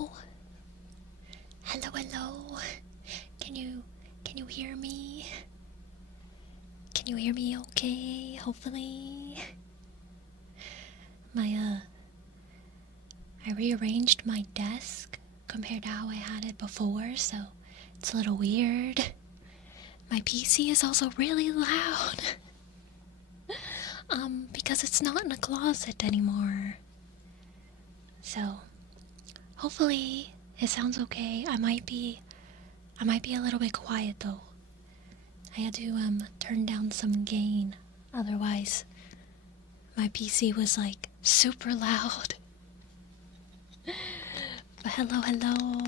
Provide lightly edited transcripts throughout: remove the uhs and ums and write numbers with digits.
Hello? Hello? Can you hear me? Can you hear me okay? Hopefully. I rearranged my desk compared to how I had it before, so it's a little weird. My PC is also really loud. Because it's not in a closet anymore. So, hopefully it sounds okay. I might be a little bit quiet though. I had to turn down some gain, otherwise my PC was like super loud. But hello.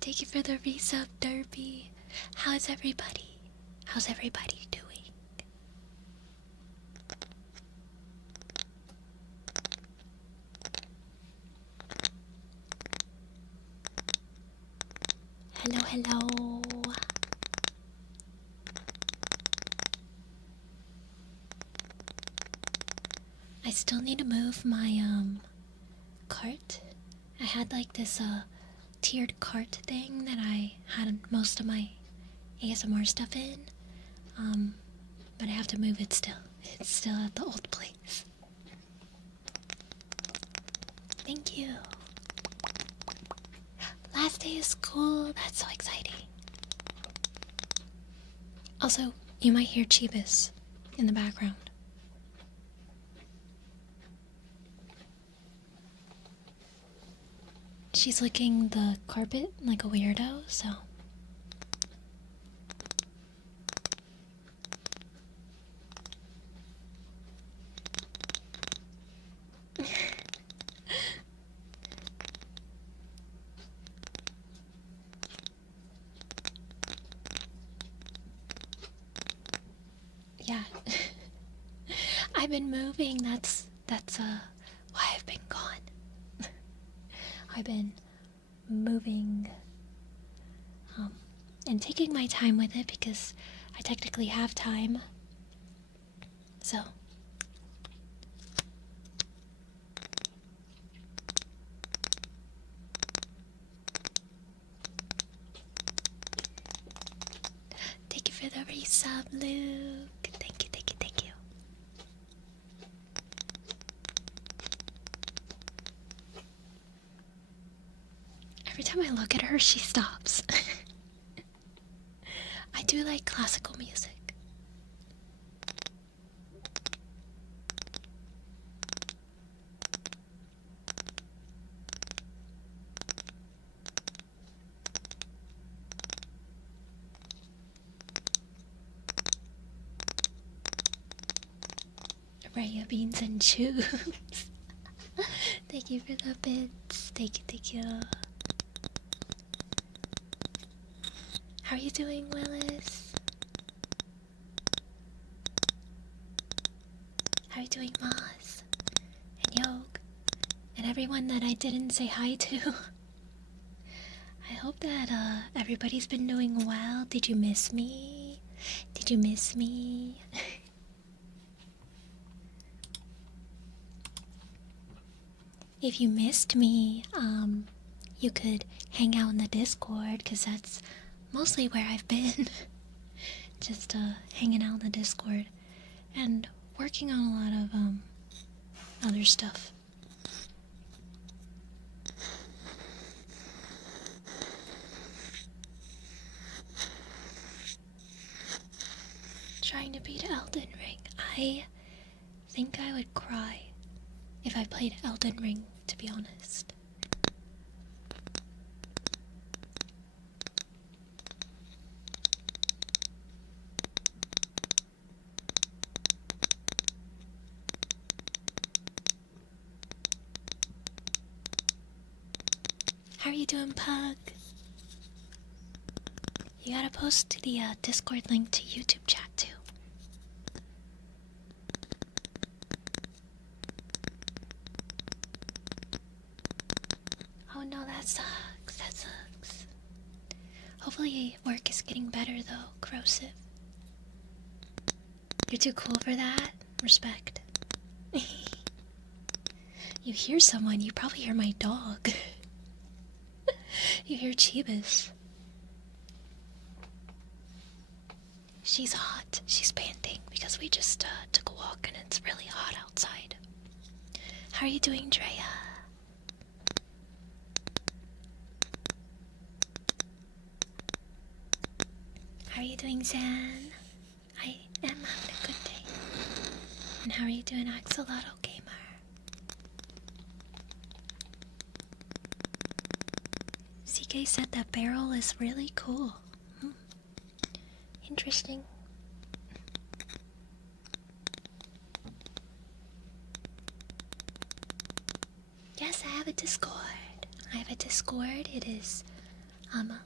Thank you for the resub, Derby. How's everybody? How's everybody doing? Hello. I still need to move my cart. I had like this tiered cart thing that I had most of my ASMR stuff in. But I have to move it still. It's still at the old place. Thank you. Last day of school. That's so exciting. Also, you might hear Chibis in the background. She's licking the carpet like a weirdo, so... Yeah. I've been moving, that's why I've been gone. I've been moving, and taking my time with it because I technically have time. So. Thank you for the resub, Luke. Thank you. Every time I look at her, she stops. I do like classical music. Raya beans and chews. Thank you for the bits. Thank you. How are you doing, Willis? How are you doing, Moss? And Yog? And everyone that I didn't say hi to? I hope that everybody's been doing well. Did you miss me? If you missed me, you could hang out in the Discord, because that's mostly where I've been. Just hanging out in the Discord and working on a lot of other stuff. Trying to beat Elden Ring. I think I would cry if I played Elden Ring, to be honest. How are you doing, Pug? You gotta post the Discord link to YouTube chat too. Oh no, that sucks. Hopefully work is getting better though, Corrosive. You're too cool for that? Respect. You hear someone, you probably hear my dog. You hear Chibas. She's hot. She's panting because we just took a walk and it's really hot outside. How are you doing, Drea? How are you doing, Zan? I am having a good day. And how are you doing, Axolotl Gamer? CK said that barrel is really cool. Interesting. Yes, I have a Discord. It is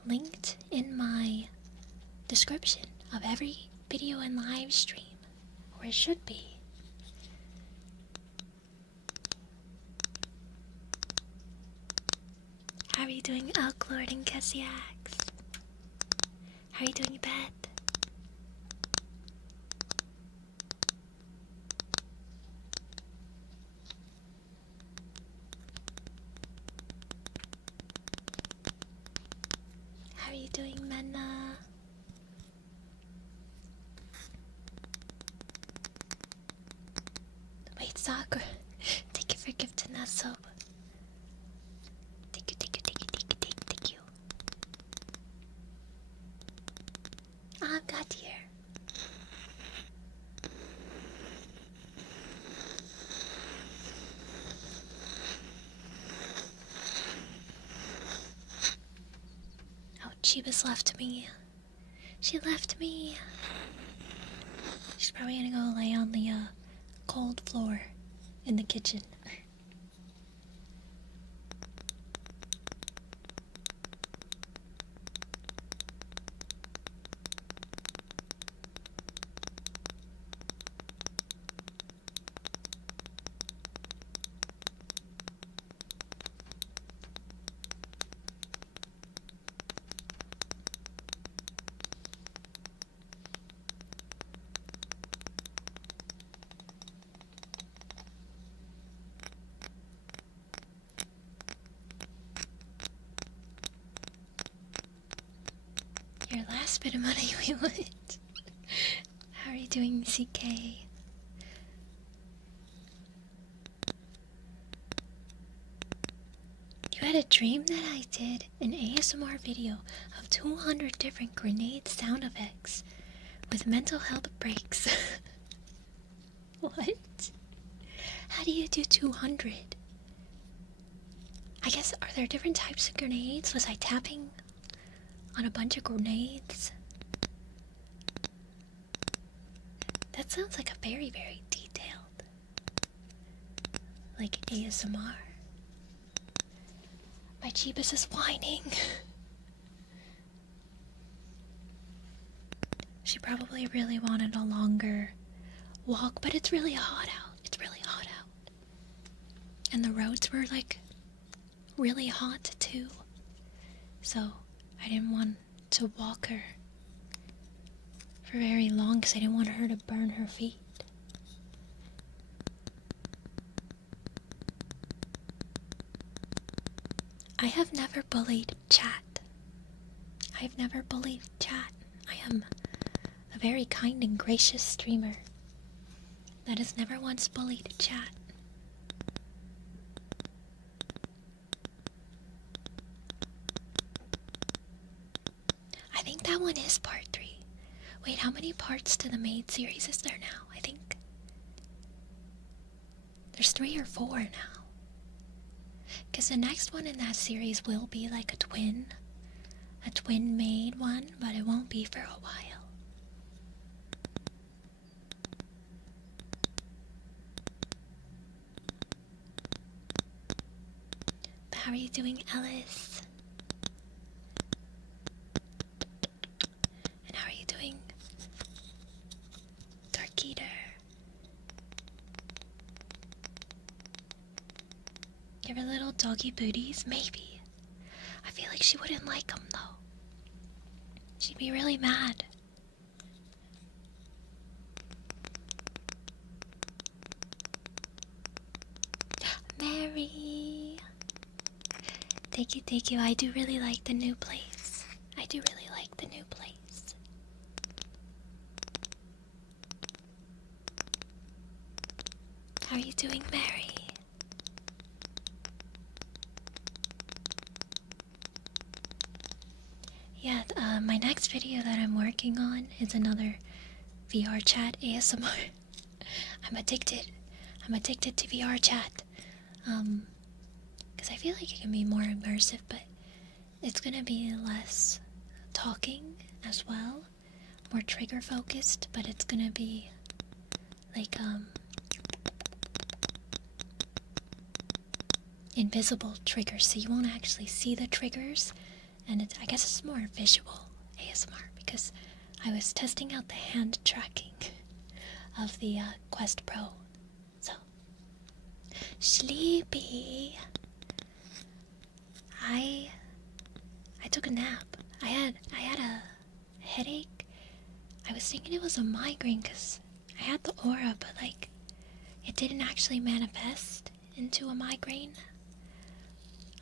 linked in my description of every video and live stream, or it should be. How are you doing, Alclord and Cassiax? How are you doing, Beth? How are you doing, Mena? Wait, Sakura. Thank you for gifting that sub. Thank you. I've got here. Oh, Chiba's left me. She left me. She's probably gonna go lay on the cold floor in the kitchen. Your last bit of money we want. How are you doing, CK? You had a dream that I did an ASMR video of 200 different grenade sound effects with mental health breaks. What? How do you do 200? I guess, are there different types of grenades? Was I tapping on a bunch of grenades? That sounds like a very, very detailed, like ASMR. My Jeebus is whining. She probably really wanted a longer walk, but it's really hot out. It's really hot out. And the roads were like really hot too. So I didn't want to walk her for very long because I didn't want her to burn her feet. I have never bullied chat. I've never bullied chat. I am a very kind and gracious streamer that has never once bullied chat. I think that one is part 3. Wait, how many parts to the maid series is there now? I think there's 3 or 4 now. Because the next one in that series will be like a twin maid one, but it won't be for a while. But how are you doing, Ellis? And how are you doing, Dark Eater? Give her little doggy booties? Maybe. I feel like she wouldn't like them though. She'd be really mad. Mary! Thank Thank you, thank you. I do really like the new place. I do really like the new place. How are you doing, Mary? Yeah, my next video that I'm working on is another VR chat ASMR. I'm addicted. I'm addicted to VR chat. Because I feel like it can be more immersive, but it's gonna be less talking as well, more trigger focused, but it's gonna be like invisible triggers, so you won't actually see the triggers, and I guess it's more visual ASMR because I was testing out the hand tracking of the Quest Pro. So sleepy. I took a nap. I had a headache. I was thinking it was a migraine because I had the aura, but like it didn't actually manifest into a migraine.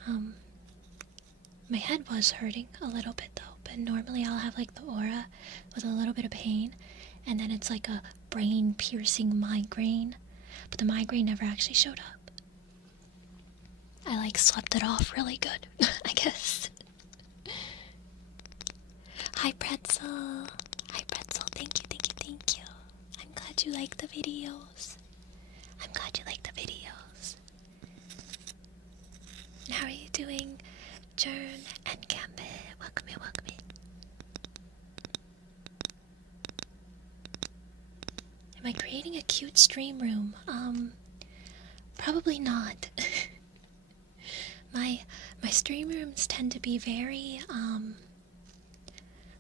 My head was hurting a little bit though, but normally I'll have like the aura with a little bit of pain, and then it's like a brain piercing migraine, but the migraine never actually showed up. I like slept it off really good, I guess. Hi Pretzel. Hi Pretzel, thank you, thank you, thank you. I'm glad you like the videos. I'm glad you like the videos. And how are you doing, Jern and Gambit? Welcome in, welcome in. Am I creating a cute stream room? Probably not. My stream rooms tend to be very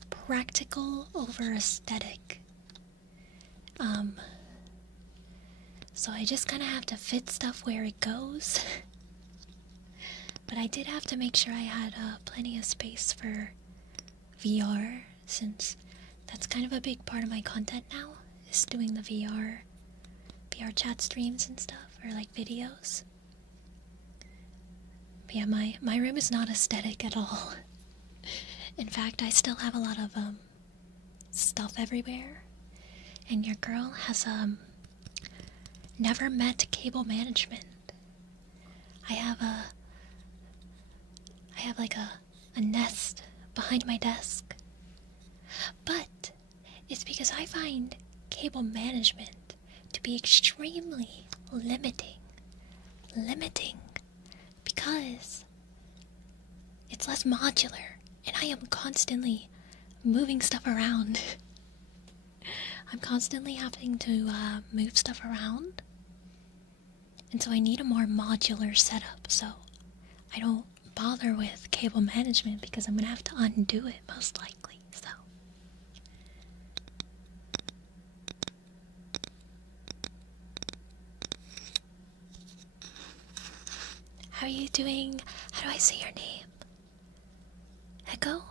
practical over aesthetic. So I just kind of have to fit stuff where it goes. But I did have to make sure I had plenty of space for VR, since that's kind of a big part of my content now, is doing the VR chat streams and stuff, or like videos. But yeah, my room is not aesthetic at all. In fact, I still have a lot of stuff everywhere, and your girl has never met cable management. I have like a nest behind my desk, but it's because I find cable management to be extremely limiting because it's less modular, and I am constantly moving stuff around. I'm constantly having to move stuff around, and so I need a more modular setup, so I don't bother with cable management because I'm gonna have to undo it most likely. So how are you doing? How do I say your name? Echo?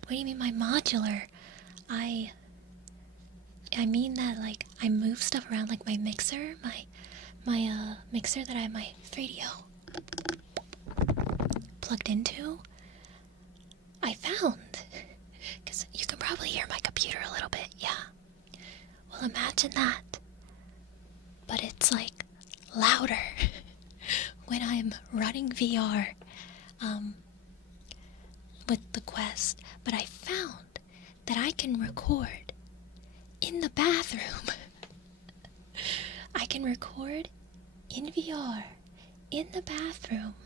What do you mean by modular? I mean that like I move stuff around, like my mixer, my mixer that I have my 3DO plugged into. I found, because you can probably hear my computer a little bit, yeah. Well, imagine that, but it's like louder when I'm running VR with the Quest. But I found that I can record in the bathroom. I can record in VR in the bathroom.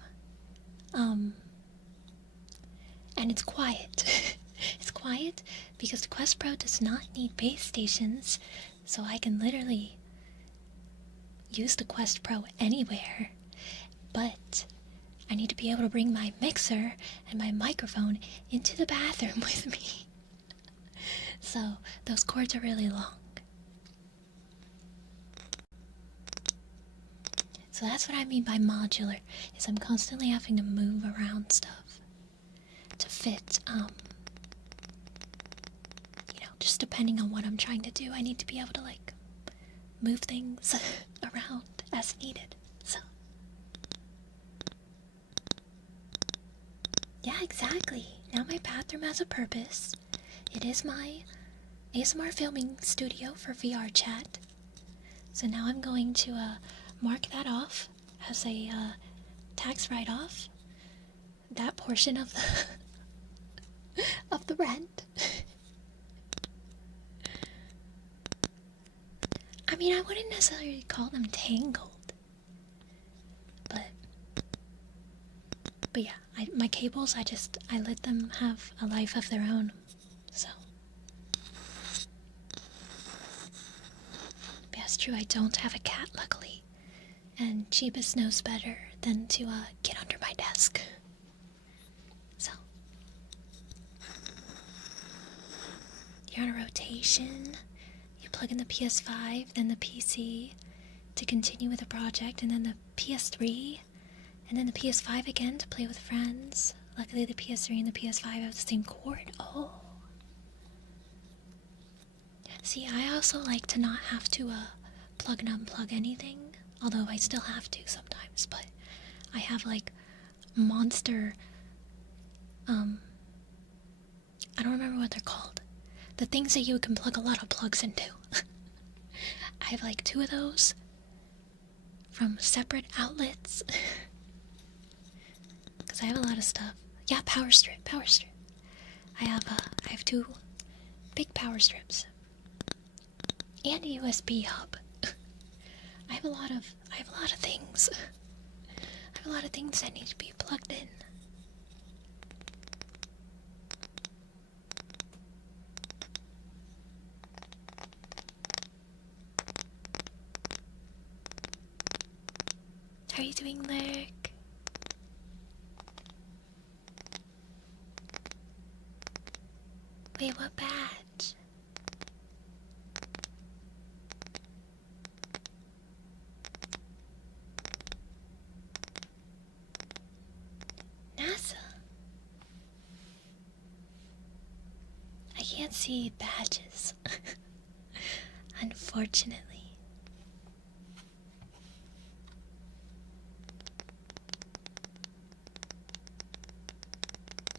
And it's quiet. It's quiet because the Quest Pro does not need base stations, so I can literally use the Quest Pro anywhere. But I need to be able to bring my mixer and my microphone into the bathroom with me. So those cords are really long. So that's what I mean by modular, is I'm constantly having to move around stuff to fit, just depending on what I'm trying to do, I need to be able to like move things around as needed. So yeah, exactly. Now my bathroom has a purpose. It is my ASMR filming studio for VR chat. So now I'm going to mark that off as a tax write-off. That portion of the of the rent. I mean, I wouldn't necessarily call them tangled, but yeah, my cables, I let them have a life of their own. So yeah, it's true. I don't have a cat, luckily, and Jeebus knows better than to get under my desk. So you're on a rotation. You plug in the PS5, then the PC to continue with the project, and then the PS3, and then the PS5 again to play with friends. Luckily, the PS3 and the PS5 have the same cord. Oh. See, I also like to not have to plug and unplug anything, although I still have to sometimes, but I have like monster, I don't remember what they're called. The things that you can plug a lot of plugs into. I have like 2 of those from separate outlets. Because I have a lot of stuff. Yeah, power strip. I have 2 big power strips. And a USB hub. I have a lot of things. I have a lot of things that need to be plugged in. How are you doing, Lyric? Wait, what badge? NASA? I can't see badges. Unfortunately.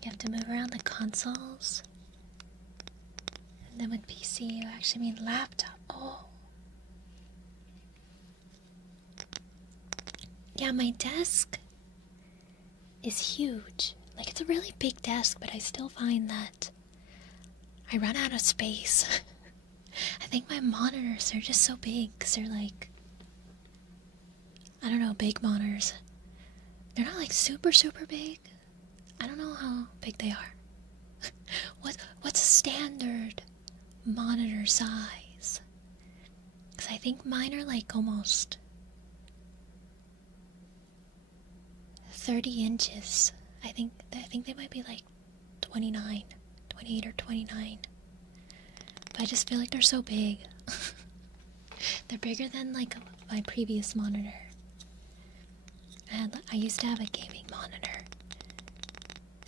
You have to move around the consoles. And then with PC, you actually mean laptop. Oh. Yeah, my desk is huge. Like, it's a really big desk, but I still find that I run out of space. I think my monitors are just so big, because they're like, I don't know, big monitors. They're not like super big. I don't know how big they are. What's a standard monitor size? Because I think mine are like almost 30 inches. I think they might be like 28 or 29. But I just feel like they're so big. They're bigger than like my previous monitor. I used to have a gaming monitor,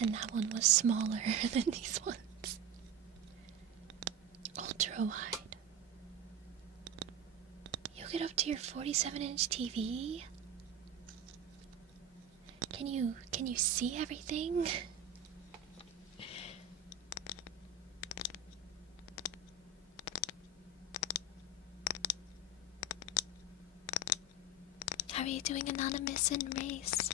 and that one was smaller than these ones. Ultra wide. You get up to your 47-inch TV? Can you see everything? How are you doing, Anonymous and Race?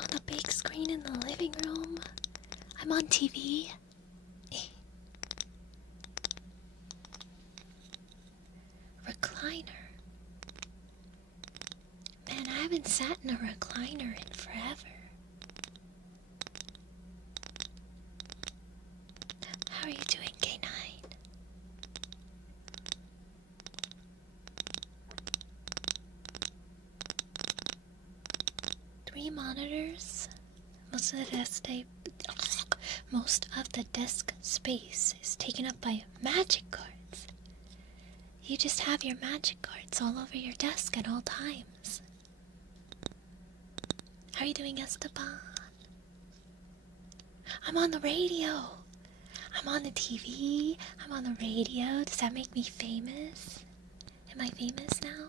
On the big screen in the living room? I'm on TV. Recliner. Man, I haven't sat in a recliner in forever. How are you doing, K9? 3 monitors. Most of the desk space is taken up by magic cards. You just have your magic cards all over your desk at all times. How are you doing, Esteban? I'm on the radio. I'm on the TV, I'm on the radio. Does that make me famous? Am I famous now?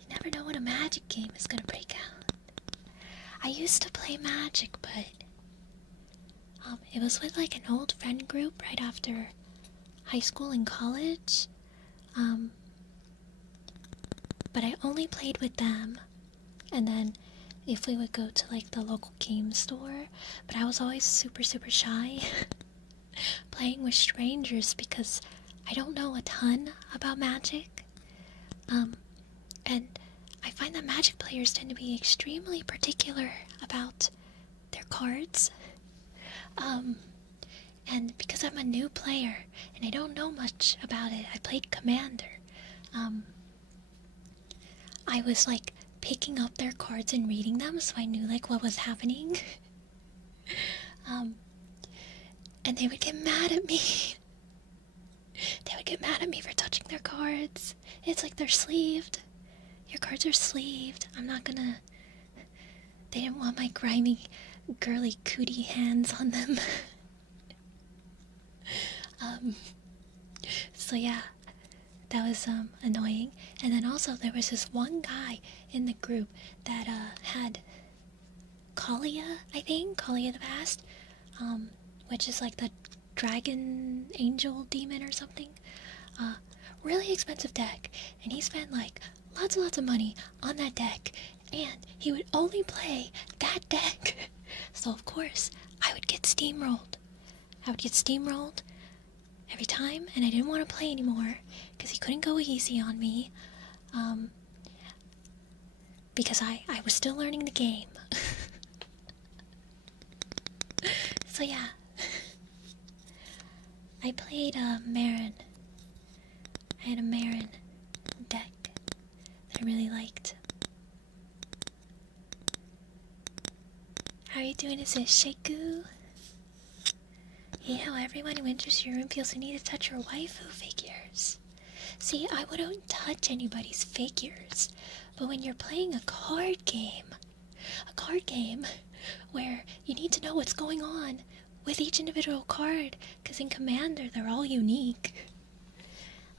You never know when a magic game is gonna break out. I used to play magic, but it was with like an old friend group right after high school and college. But I only played with them, and then if we would go to like the local game store, but I was always super shy playing with strangers because I don't know a ton about magic. And I find that magic players tend to be extremely particular about their cards. And because I'm a new player and I don't know much about it, I played Commander. I was like picking up their cards and reading them, so I knew like what was happening. And they would get mad at me. They would get mad at me for touching their cards. It's like they're sleeved. Your cards are sleeved. I'm not gonna... They didn't want my grimy, girly, cootie hands on them. So yeah, that was annoying. And then also there was this one guy in the group that had Kalia, I think, Kalia the Past, which is like the dragon angel demon or something. Really expensive deck, and he spent like lots and lots of money on that deck, and he would only play that deck. So of course I would get steamrolled. Every time, and I didn't want to play anymore because he couldn't go easy on me, because I was still learning the game. So yeah, I played Marin. I had a Marin deck that I really liked. How are you doing? Is it Sheku? Hate how everyone who enters your room feels the need to touch your waifu figures. See, I wouldn't touch anybody's figures, but when you're playing a card game where you need to know what's going on with each individual card, because in Commander they're all unique.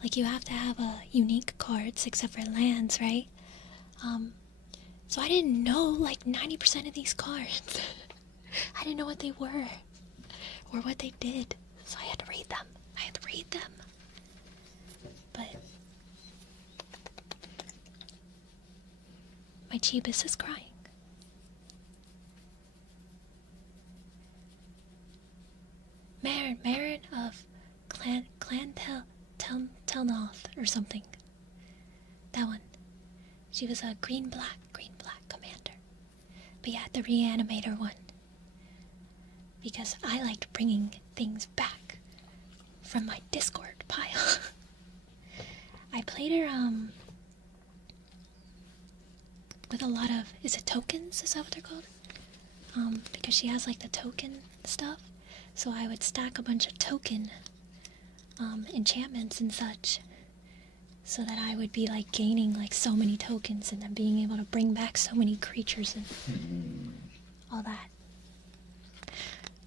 Like, you have to have unique cards except for lands, right? So I didn't know like 90% of these cards. I didn't know what they were or what they did, so I had to read them. But my Chibis is crying. Marin of Clan Telnoth or something. That one. She was a green-black commander. But yeah, the reanimator one. Because I liked bringing things back from my Discord pile. I played her, with a lot of, is it tokens? Is that what they're called? Because she has like the token stuff. So I would stack a bunch of token, enchantments and such. So that I would be like gaining like so many tokens and then being able to bring back so many creatures and all that.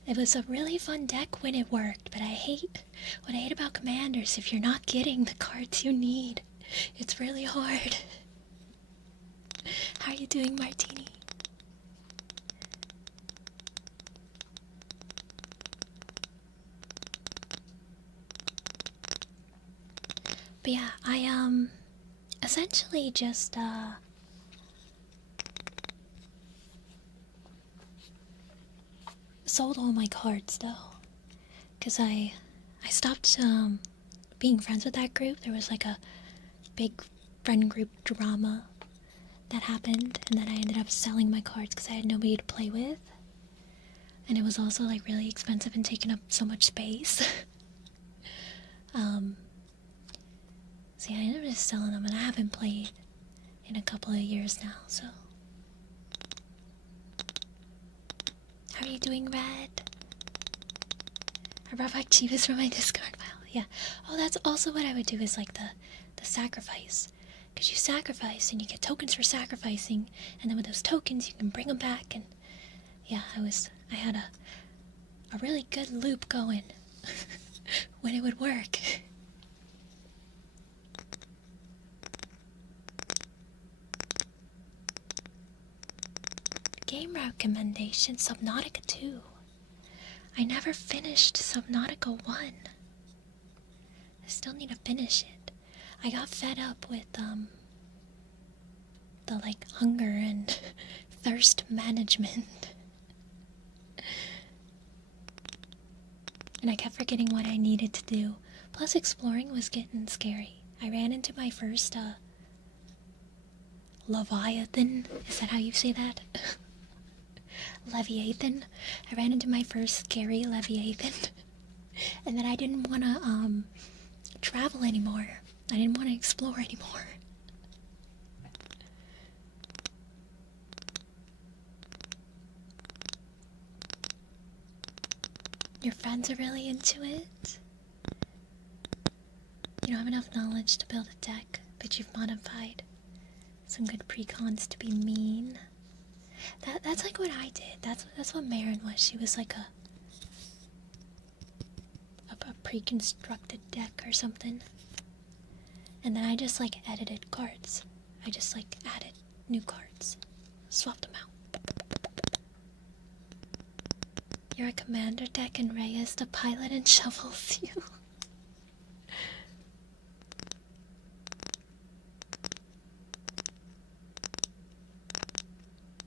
It was a really fun deck when it worked, but what I hate about Commanders, if you're not getting the cards you need, it's really hard. How are you doing, Martini? But yeah, I essentially just sold all my cards though, because I stopped being friends with that group. There was like a big friend group drama that happened, and then I ended up selling my cards because I had nobody to play with, and it was also like really expensive and taking up so much space. So yeah, I ended up just selling them, and I haven't played in a couple of years now, so. How are you doing, Red? I brought back Chivas from my Discord file, yeah. Oh, that's also what I would do, is like the sacrifice. Because you sacrifice, and you get tokens for sacrificing, and then with those tokens, you can bring them back, and yeah, I was I had a really good loop going when it would work. Game recommendation, Subnautica 2. I never finished Subnautica 1. I still need to finish it. I got fed up with the like hunger and thirst management. And I kept forgetting what I needed to do. Plus exploring was getting scary. I ran into my first Leviathan. Is that how you say that? Leviathan. I ran into my first scary Leviathan. And then I didn't want to travel anymore. I didn't want to explore anymore. Your friends are really into it? You don't have enough knowledge to build a deck, but you've modified some good precons to be mean. That's like what I did. That's what Marin was. She was like a pre-constructed deck or something. And then I just like edited cards. I just like added new cards. Swapped them out. You're a commander deck and Rey is the pilot and shovels you.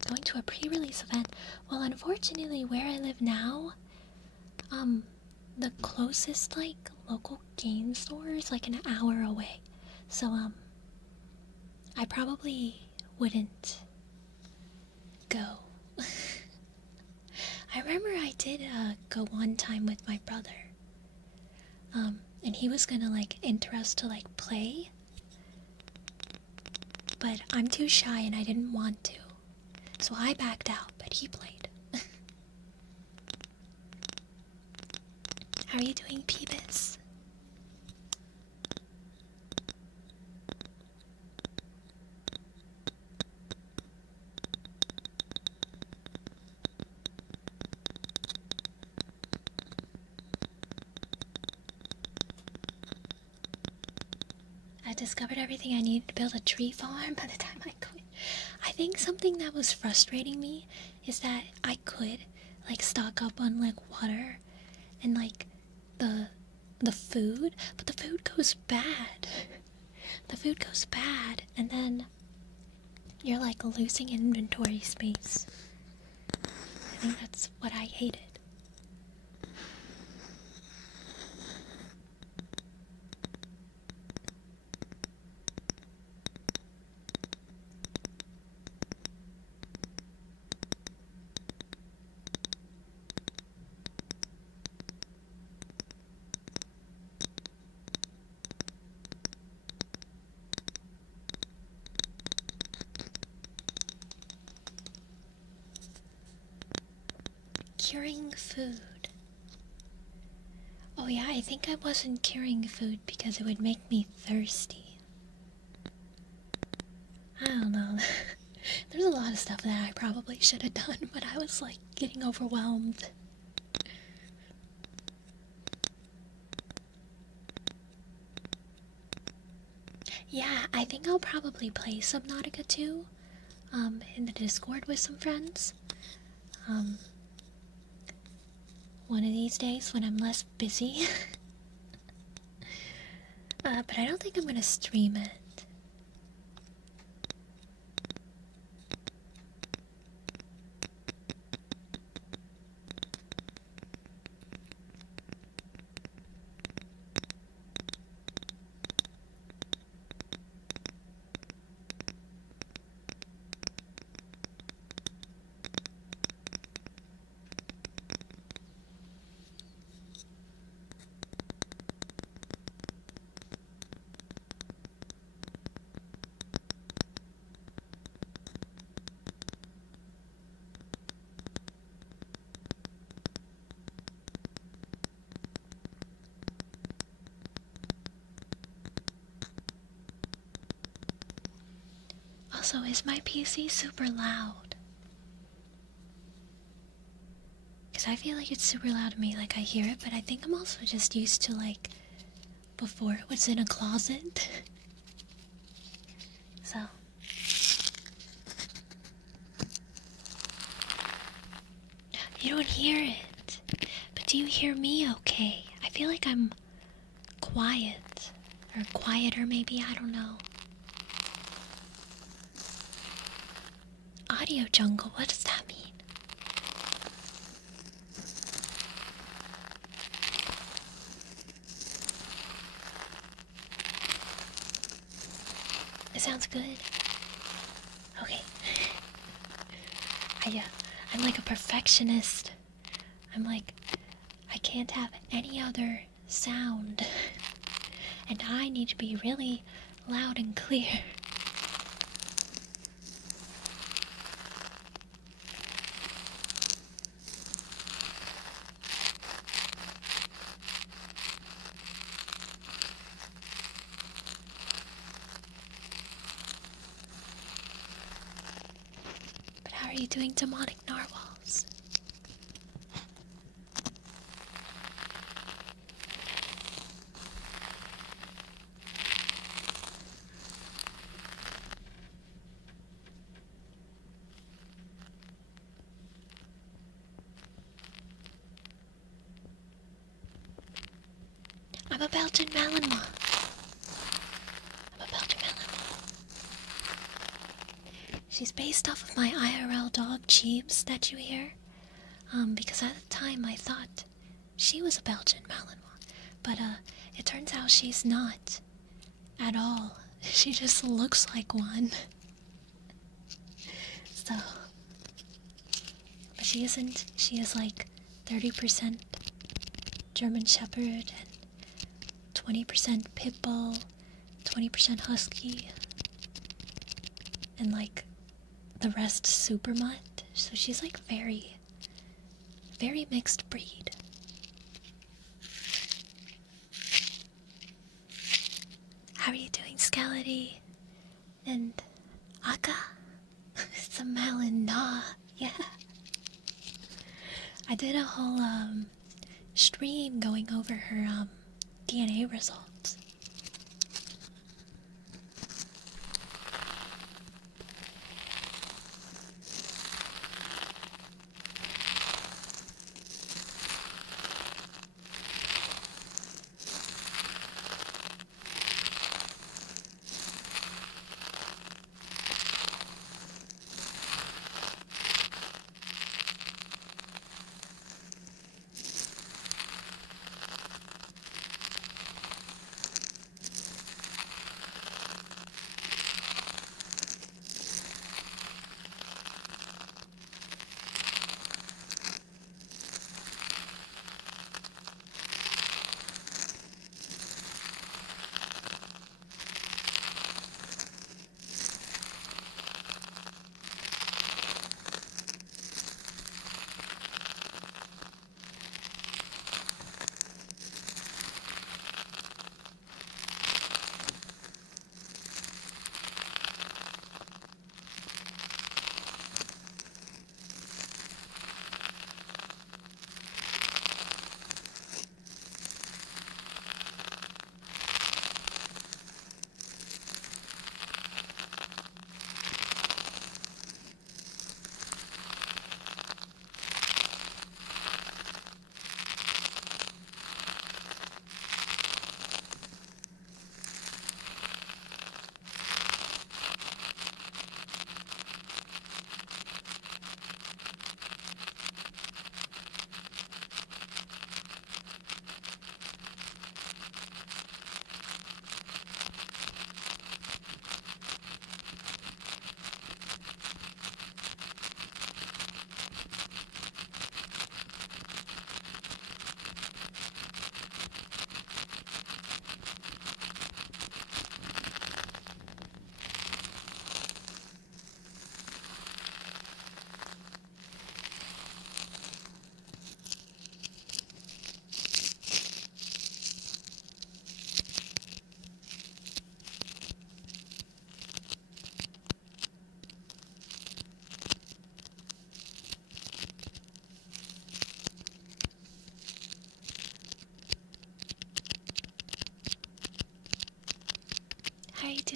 Going to a pre-release event. Well, unfortunately, where I live now, the closest like local game store is like an hour away. So I probably wouldn't go. I remember I did go one time with my brother. And he was gonna like enter us to like play. But I'm too shy and I didn't want to. So I backed out, but he played. How are you doing, Peebus? I discovered everything I needed to build a tree farm by the time I quit. I think something that was frustrating me is that I could like stock up on like water and like the food, but the food goes bad. The food goes bad, and then you're like losing inventory space. I think that's what I hated. Curing food. Oh yeah, I think I wasn't curing food because it would make me thirsty. I don't know. There's a lot of stuff that I probably should have done, but I was like getting overwhelmed. Yeah, I think I'll probably play Subnautica 2 in the Discord with some friends. One of these days when I'm less busy. But I don't think I'm gonna stream it. Also, is my PC super loud? Because I feel like it's super loud to me, like I hear it, but I think I'm also just used to like before it was in a closet. So you don't hear it, but do you hear me okay? I feel like I'm quiet, or quieter maybe, I don't know. Audio jungle, what does that mean? It sounds good. Okay. I'm like a perfectionist. I'm like, I can't have any other sound. And I need to be really loud and clear. But how are you doing, demonic narwhals? I'm a Belgian Malinois. She's based off of my IRL dog, Cheebs, that you hear. Because at the time I thought she was a Belgian Malinois. But, it turns out she's not. At all. She just looks like one. So. But she isn't. She is like 30% German Shepherd and 20% Pit Bull, 20% Husky, and like the rest super mutt. So she's like very, very mixed breed. How are you doing, Skelety? And Aka? It's a Malinois, yeah. I did a whole stream going over her DNA results.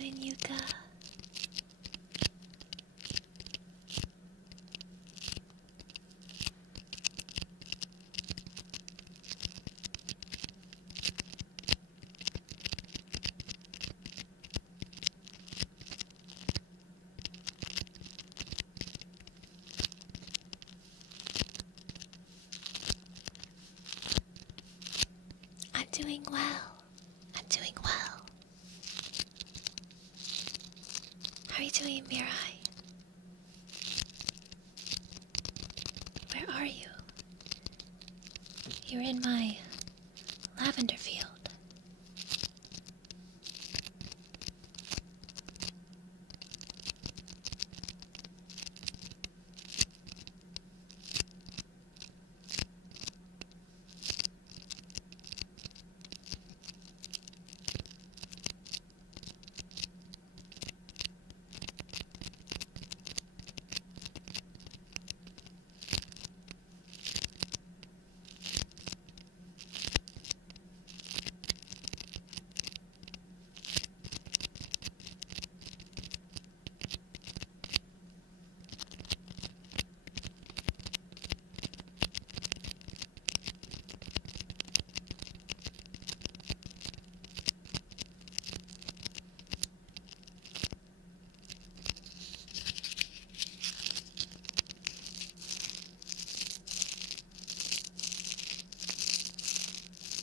doing, Yuka? I'm doing well. I'm doing well. How are you doing, Mirai? Where are you? You're in my lavender field.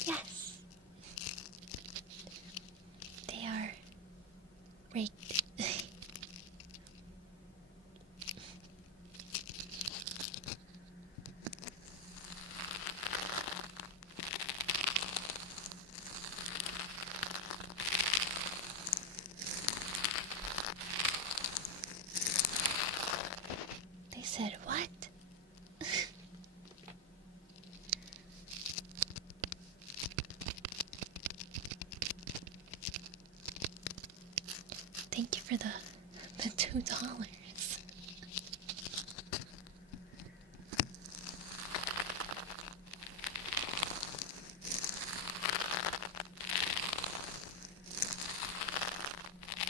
Yes. They are raked. They said what? Thank you for the $2.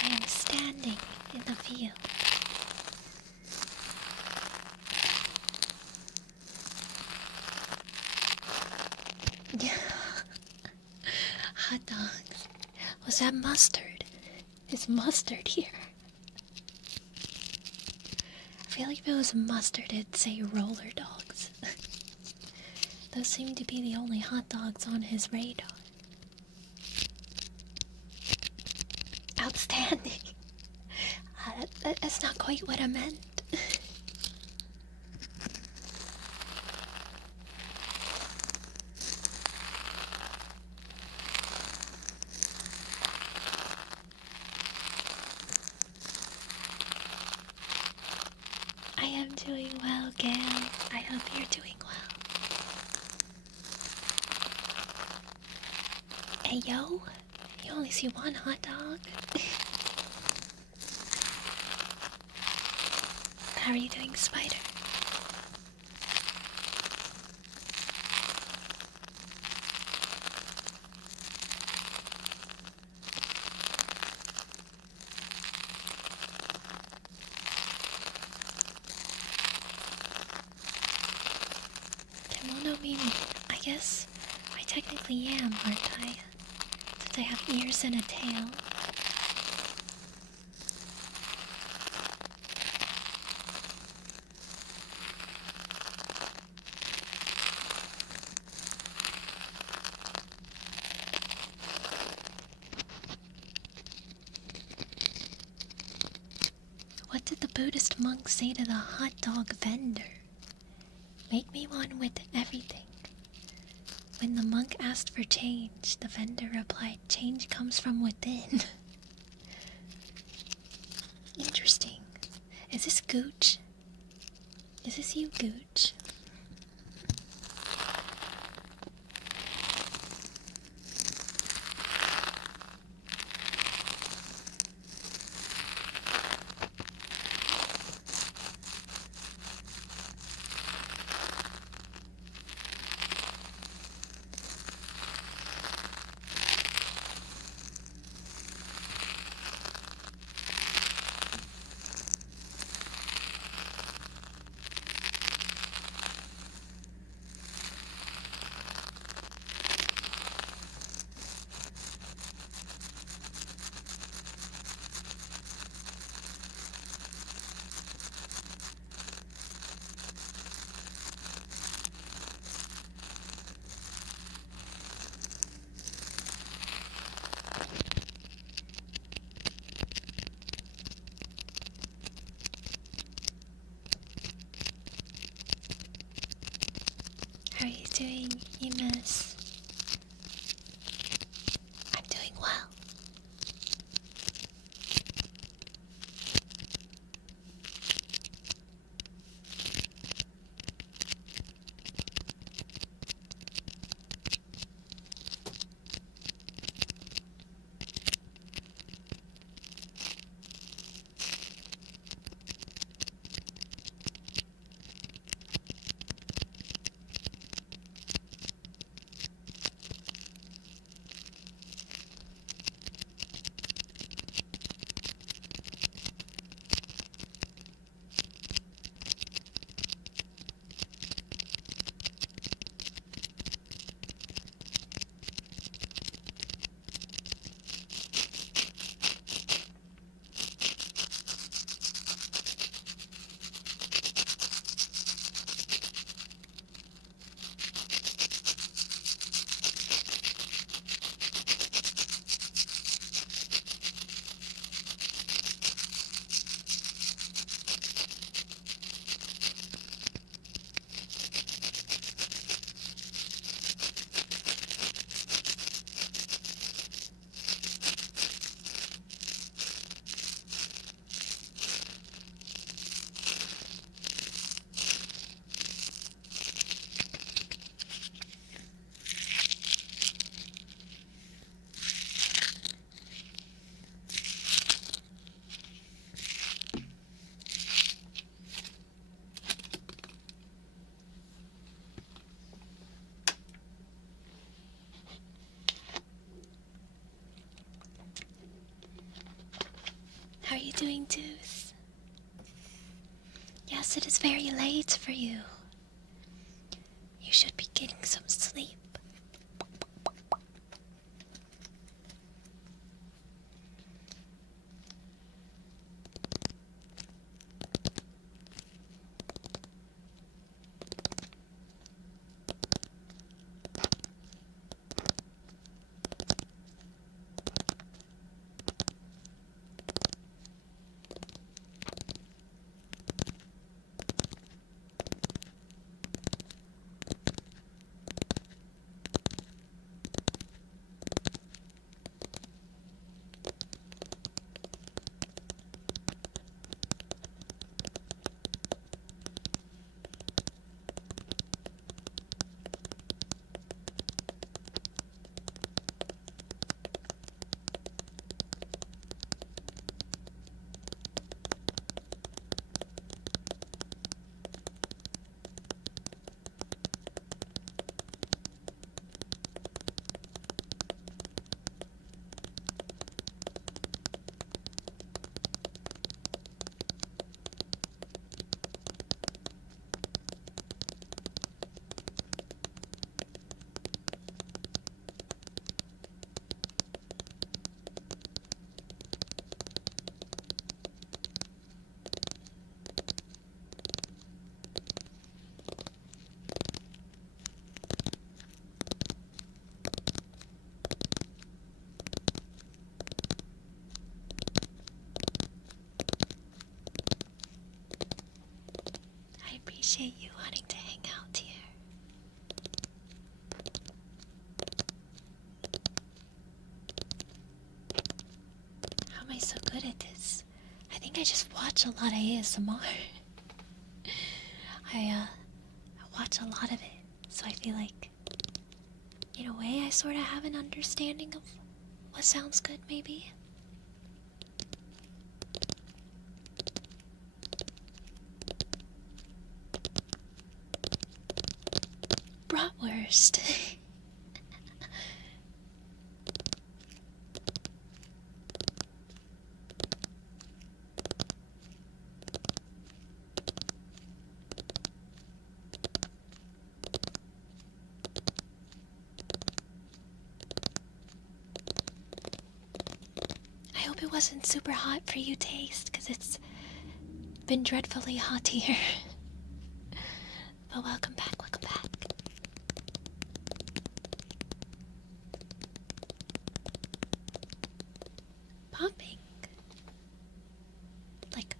I am standing in the field. Hot dogs. Was that mustard? Is mustard here? I feel like if it was mustard, it'd say roller dogs. Those seem to be the only hot dogs on his radar. Outstanding. That's not quite what I meant. I am doing well, Gail. I hope you're doing well. Hey, yo. You only see one hot dog? How are you doing, Spider? Kimono Mimi. I guess I technically am, aren't I? Since I have ears and a tail. What did the Buddhist monk say to the hot dog vendor? Make me one with everything. When the monk asked for change, the vendor replied, change comes from within. Interesting. Is this Gooch? Is this you, Gooch? doing, Deuce? Yes, it is very late for you. You should be getting some sleep. I appreciate you wanting to hang out here. How am I so good at this? I think I just watch a lot of ASMR. I watch a lot of it, so I feel like, in a way, I sort of have an understanding of what sounds good, maybe. Bratwurst. I hope it wasn't super hot for you, Taste, because it's been dreadfully hot here. But welcome back, welcome back. Popping. Like...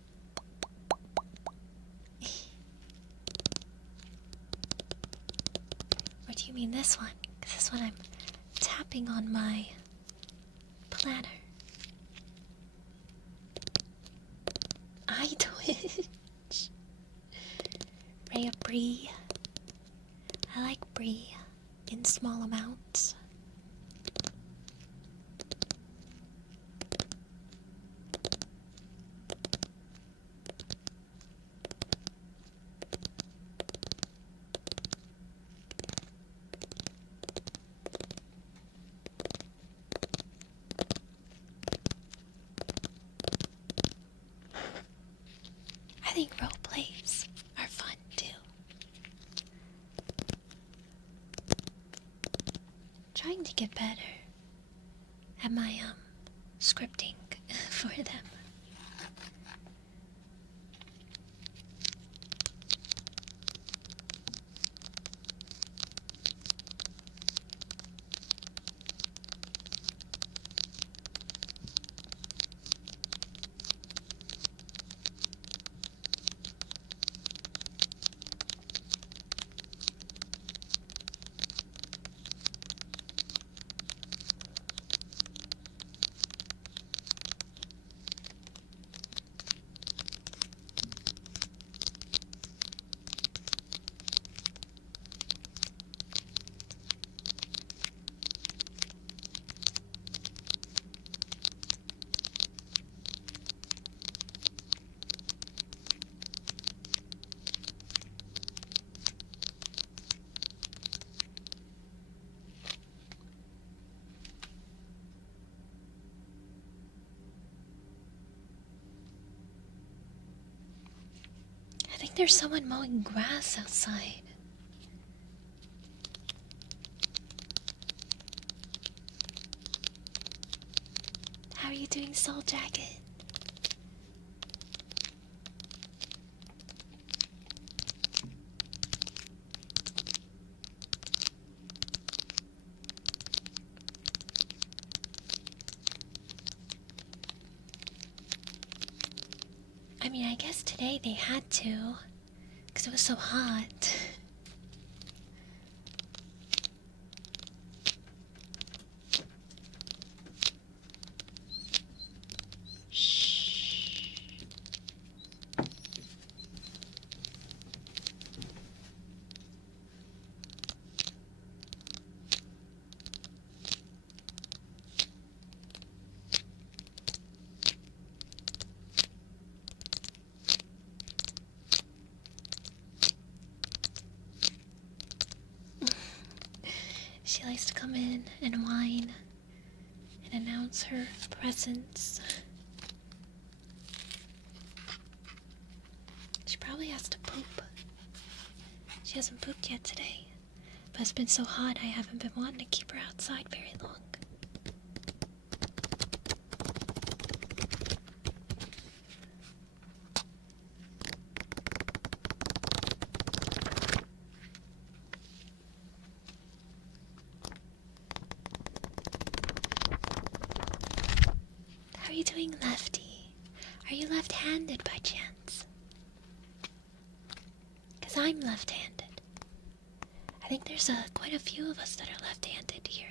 Or do you mean this one? 'Cause this one I'm tapping on my planner. I twitch. Rhea Brie. I like Brie in small amounts. I think role plays are fun too. Trying to get better at my scripting for them. think there's someone mowing grass outside. How are you doing, Soul Jacket? I mean, I guess today they had to, because it was so hot. Shh. She likes to come in and whine and announce her presence. She probably has to poop. She hasn't pooped yet today, but it's been so hot I haven't been wanting to keep her outside very long. How are you doing, Lefty? Are you left-handed by chance? Because I'm left-handed. I think there's quite a few of us that are left-handed here.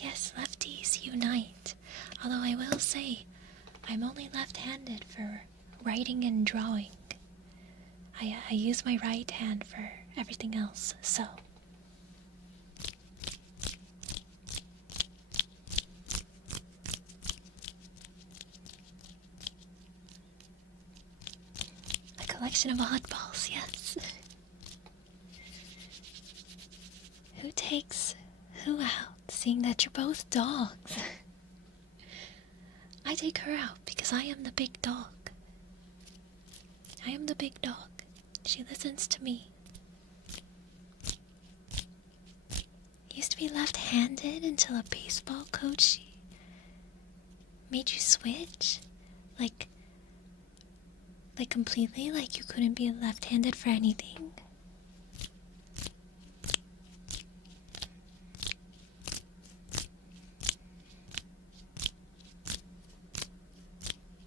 Yes, lefties unite. Although I will say, I'm only left-handed for writing and drawing. I use my right hand for everything else, so. A collection of oddballs, yes. Who takes who out, seeing that you're both dogs? I take her out because I am the big dog. I am the big dog. She listens to me. Used to be left-handed until a baseball coach made you switch? Like completely? Like you couldn't be left-handed for anything?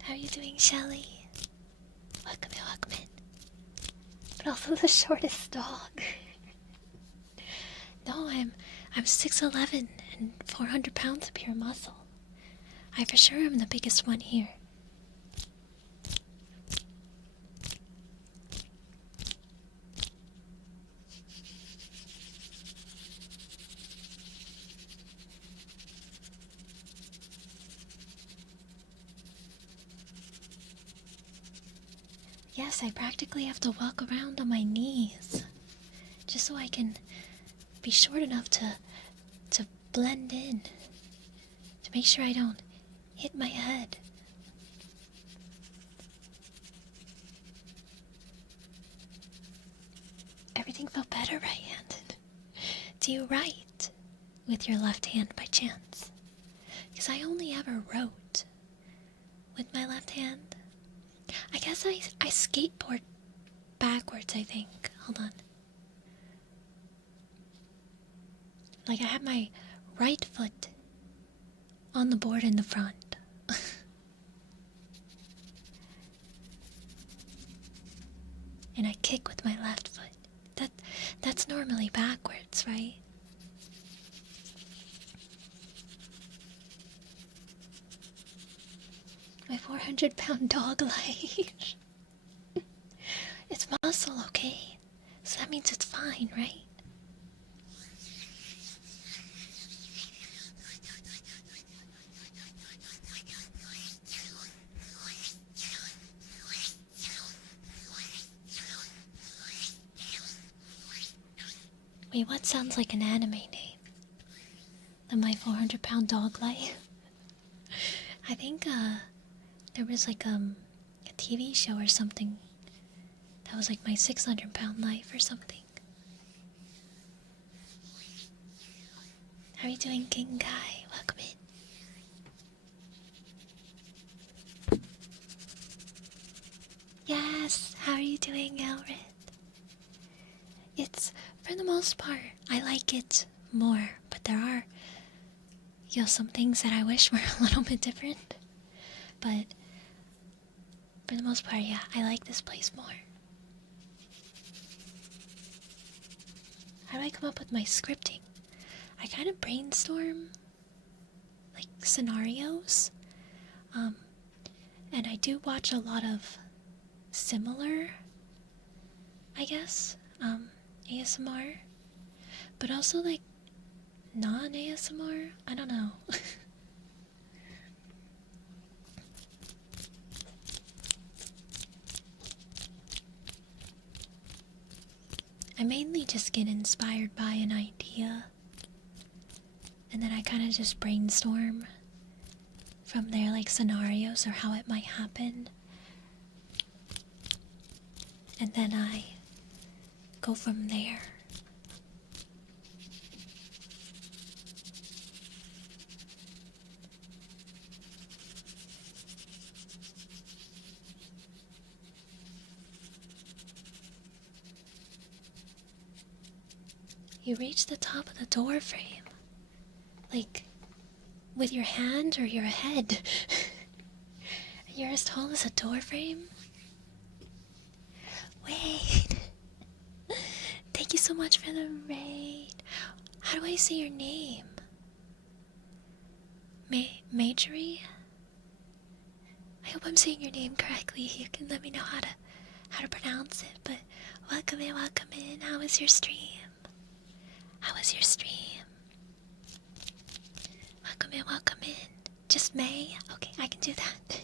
How are you doing, Shelly? Welcome in, welcome in. But also the shortest dog. No, I'm 6'11" and 400 pounds of pure muscle. I for sure am the biggest one here. Yes, I practically have to walk around on my knees just so I can be short enough to blend in, to make sure I don't hit my head. Everything felt better right-handed. Do you write with your left hand by chance? Because I only ever wrote with my left hand. I guess I skateboard backwards, I think. Hold on. Like I have my right foot on the board in the front. And I kick with my left foot. That's normally backwards, right? My 400-pound dog life. It's muscle, okay? So that means it's fine, right? Wait, what sounds like an anime name? The My 400-Pound Dog Life? I think, there was like, a TV show or something that was like My 600-Pound Life or something. How are you doing, King Guy? Welcome in. Yes, how are you doing, Elred? It's, for the most part, I like it more, but there are, some things that I wish were a little bit different. But, for the most part, yeah, I like this place more. How do I come up with my scripting? I kind of brainstorm, like, scenarios. And I do watch a lot of similar, I guess, ASMR. But also, like, non-ASMR? I don't know. I mainly just get inspired by an idea, and then I kind of just brainstorm from there, like scenarios or how it might happen, and then I go from there. You reach the top of the door frame. Like, with your hand or your head? You're as tall as a door frame? Wait. Thank you so much for the raid. How do I say your name? Majorie? I hope I'm saying your name correctly. You can let me know how to pronounce it, but welcome in, welcome in. How was your stream? How was your stream? Welcome in, welcome in. Just May? Okay, I can do that.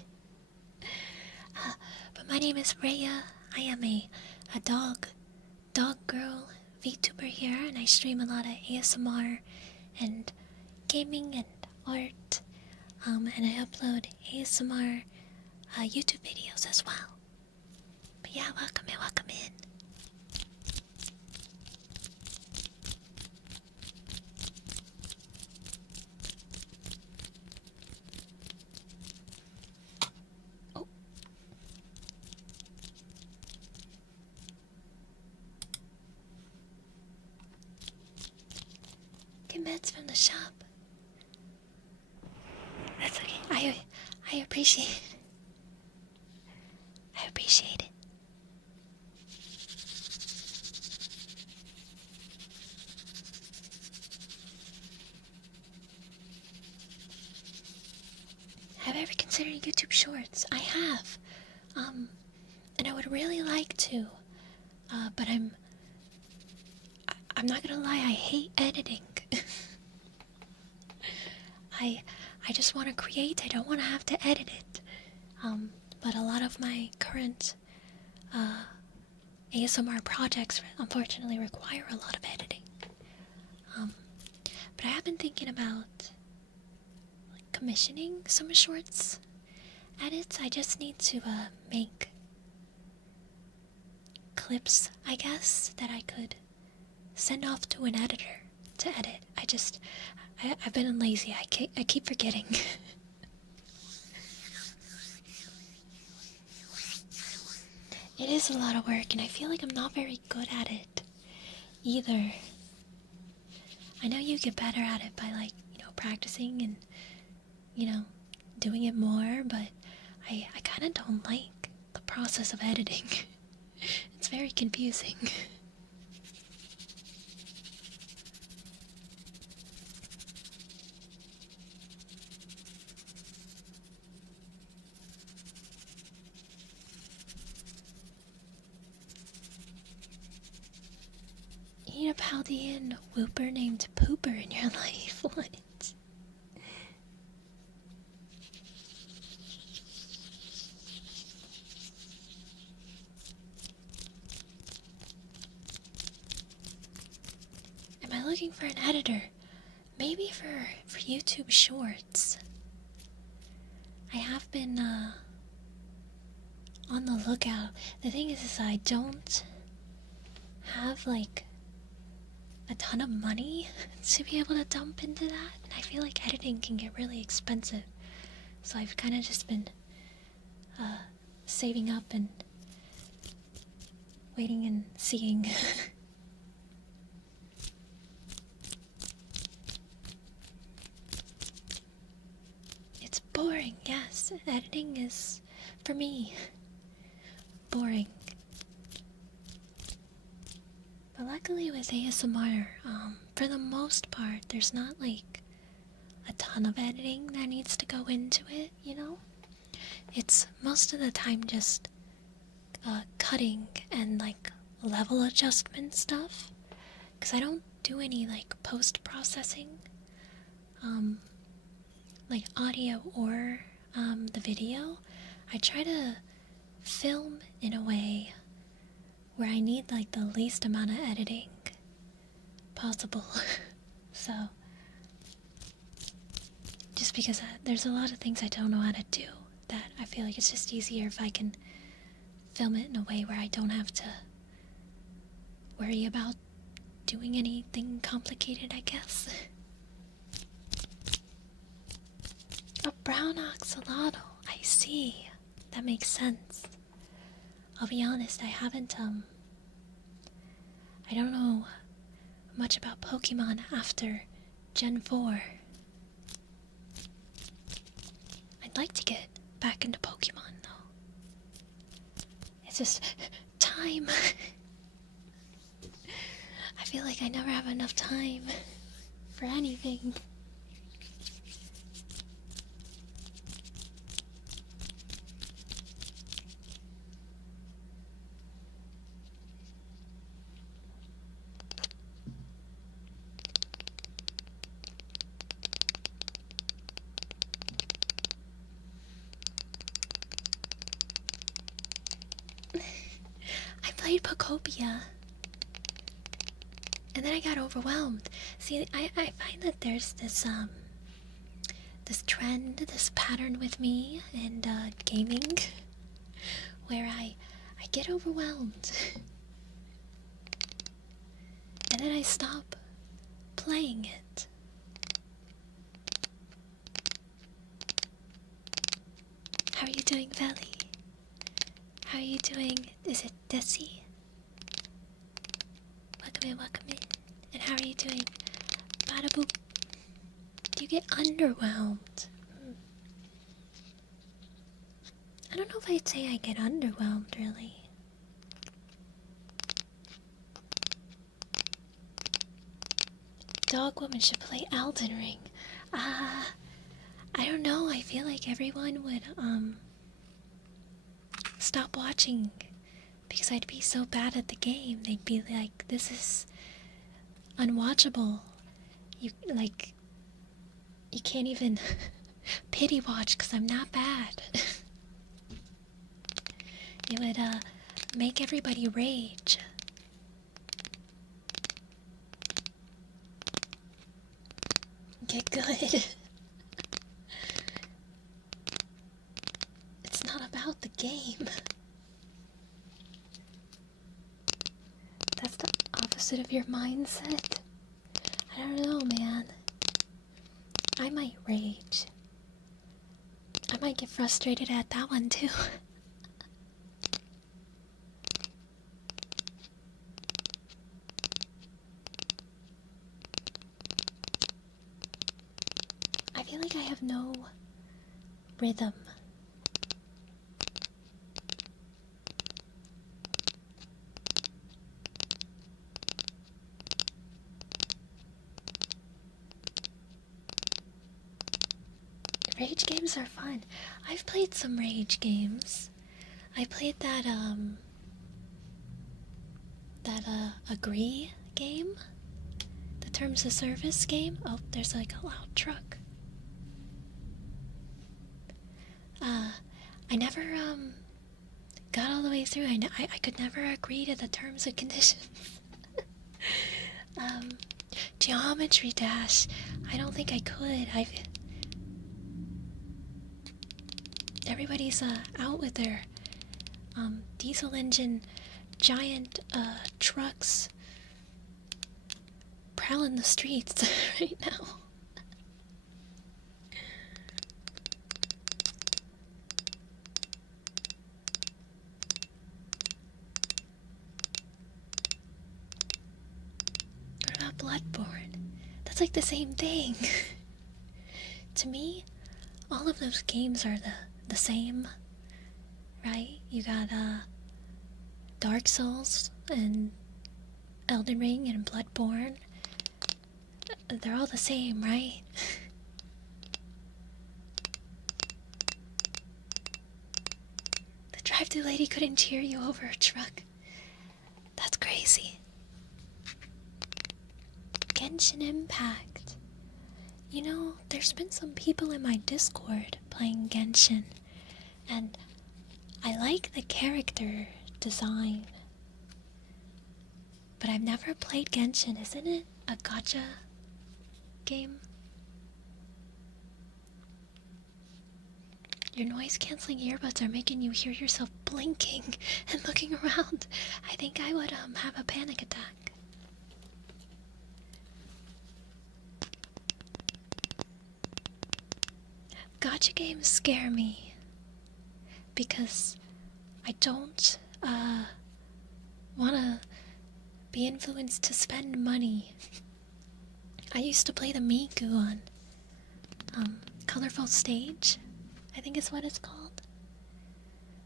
But my name is Rhea. I am a dog girl VTuber here, and I stream a lot of ASMR and gaming and art. And I upload ASMR YouTube videos as well. But yeah, welcome in, welcome in. Meds from the shop. That's okay. I appreciate it. I appreciate it. Have I ever considered YouTube Shorts? I have. And I would really like to. But I'm not gonna lie, I hate editing. I just want to create, I don't want to have to edit it. But a lot of my current ASMR projects unfortunately require a lot of editing. But I have been thinking about like commissioning some shorts edits. I just need to make clips, I guess, that I could send off to an editor to edit. I've been lazy. I keep forgetting. It is a lot of work, and I feel like I'm not very good at it either. I know you get better at it by, like, practicing and, doing it more, but I kind of don't like the process of editing. It's very confusing. You need a Paldean whooper named Pooper in your life. What? looking for an editor, maybe for YouTube Shorts. I have been on the lookout. The thing is I don't have like a ton of money to be able to dump into that, and I feel like editing can get really expensive. So I've kind of just been saving up and waiting and seeing. It's boring, yes. Editing is, for me, boring. But luckily with ASMR, for the most part, there's not like a ton of editing that needs to go into it, you know? It's most of the time just cutting and like level adjustment stuff, because I don't do any like post-processing, like audio or the video. I try to film in a way where I need like the least amount of editing possible. So just because there's a lot of things I don't know how to do that I feel like it's just easier if I can film it in a way where I don't have to worry about doing anything complicated, I guess. A brown axolotl, I see. That makes sense. I'll be honest, I haven't, I don't know much about Pokemon after Gen 4. I'd like to get back into Pokemon, though. It's just time. I feel like I never have enough time for anything. I played Pokopia, and then I got overwhelmed. See, I find that there's this this trend, this pattern with me and gaming, where I get overwhelmed, and then I stop playing it. How are you doing, Valley? How are you doing? Is it Desi? Welcome in, welcome in. And how are you doing? Bada boop. Do you get underwhelmed? I don't know if I'd say I get underwhelmed, really. Dog Woman should play Elden Ring. I don't know. I feel like everyone would, stop watching because I'd be so bad at the game. They'd be like, this is unwatchable. You can't even pity watch because I'm not bad. It would make everybody rage. Get good. It's not about the game. That's the opposite of your mindset. I don't know, man. I might rage. I might get frustrated at that one too. I feel like I have no rhythm. Rage games are fun. I've played some rage games. I played that agree game, the terms of service game. Oh, there's like a loud truck. I never got all the way through. I could never agree to the terms and conditions. Geometry Dash. I don't think I could. Everybody's out with their diesel engine giant trucks prowling the streets right now. What about Bloodborne? That's like the same thing. To me, all of those games are the same, right? You got Dark Souls and Elden Ring and Bloodborne. They're all the same, right? The drive-thru lady couldn't cheer you over a truck. That's crazy. Genshin Impact. You know, there's been some people in my Discord playing Genshin, and I like the character design. But I've never played Genshin. Isn't it a gacha game? Your noise-canceling earbuds are making you hear yourself blinking and looking around. I think I would have a panic attack. Gacha games scare me because I don't want to be influenced to spend money. I used to play the Miku on Colorful Stage, I think is what it's called.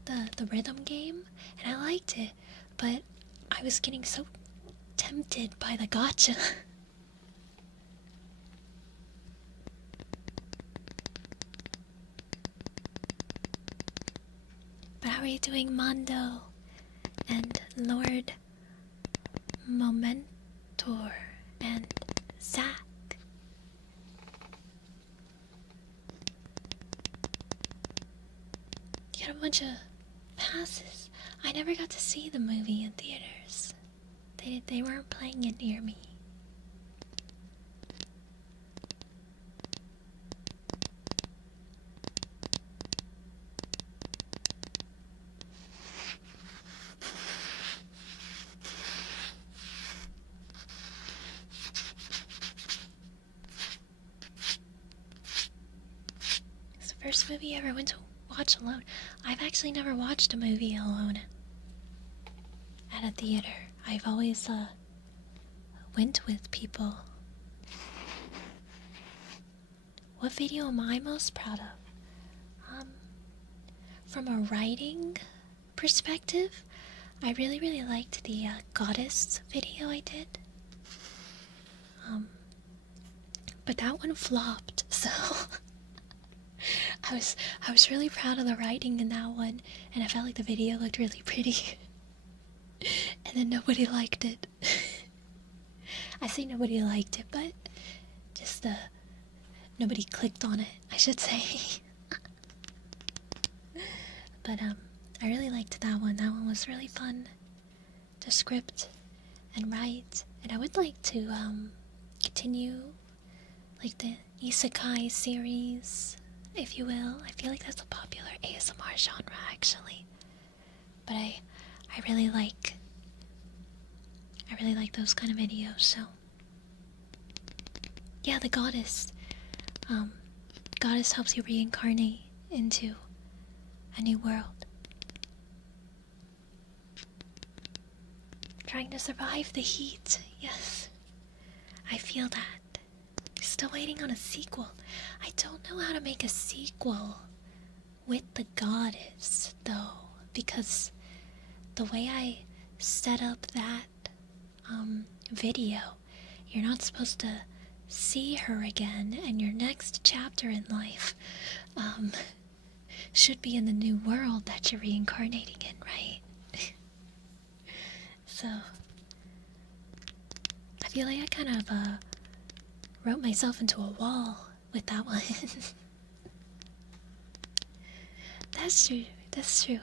The rhythm game, and I liked it, but I was getting so tempted by the gacha. But how are you doing, Mondo and Lord Momentor and Zach? You got a bunch of passes. I never got to see the movie in theaters. They weren't playing it near me. It's the first movie I ever went to watch alone. I've actually never watched a movie alone at a theater. I've always went with people. What video am I most proud of? From a writing perspective, I really liked the goddess video I did. But that one flopped, so I was really proud of the writing in that one, and I felt like the video looked really pretty. And then nobody liked it. I say nobody liked it, but just nobody clicked on it, I should say. But I really liked that one. That one was really fun to script and write, and I would like to continue like the isekai series, if you will. I feel like that's a popular ASMR genre, actually. But I really like those kind of videos. So yeah, the goddess. Goddess helps you reincarnate into a new world. Trying to survive the heat. Yes, I feel that. Still waiting on a sequel. I don't know how to make a sequel with the goddess, though, because the way I set up that video, you're not supposed to see her again, and your next chapter in life should be in the new world that you're reincarnating in, right? So I feel like I kind of wrote myself into a wall with that one. That's true.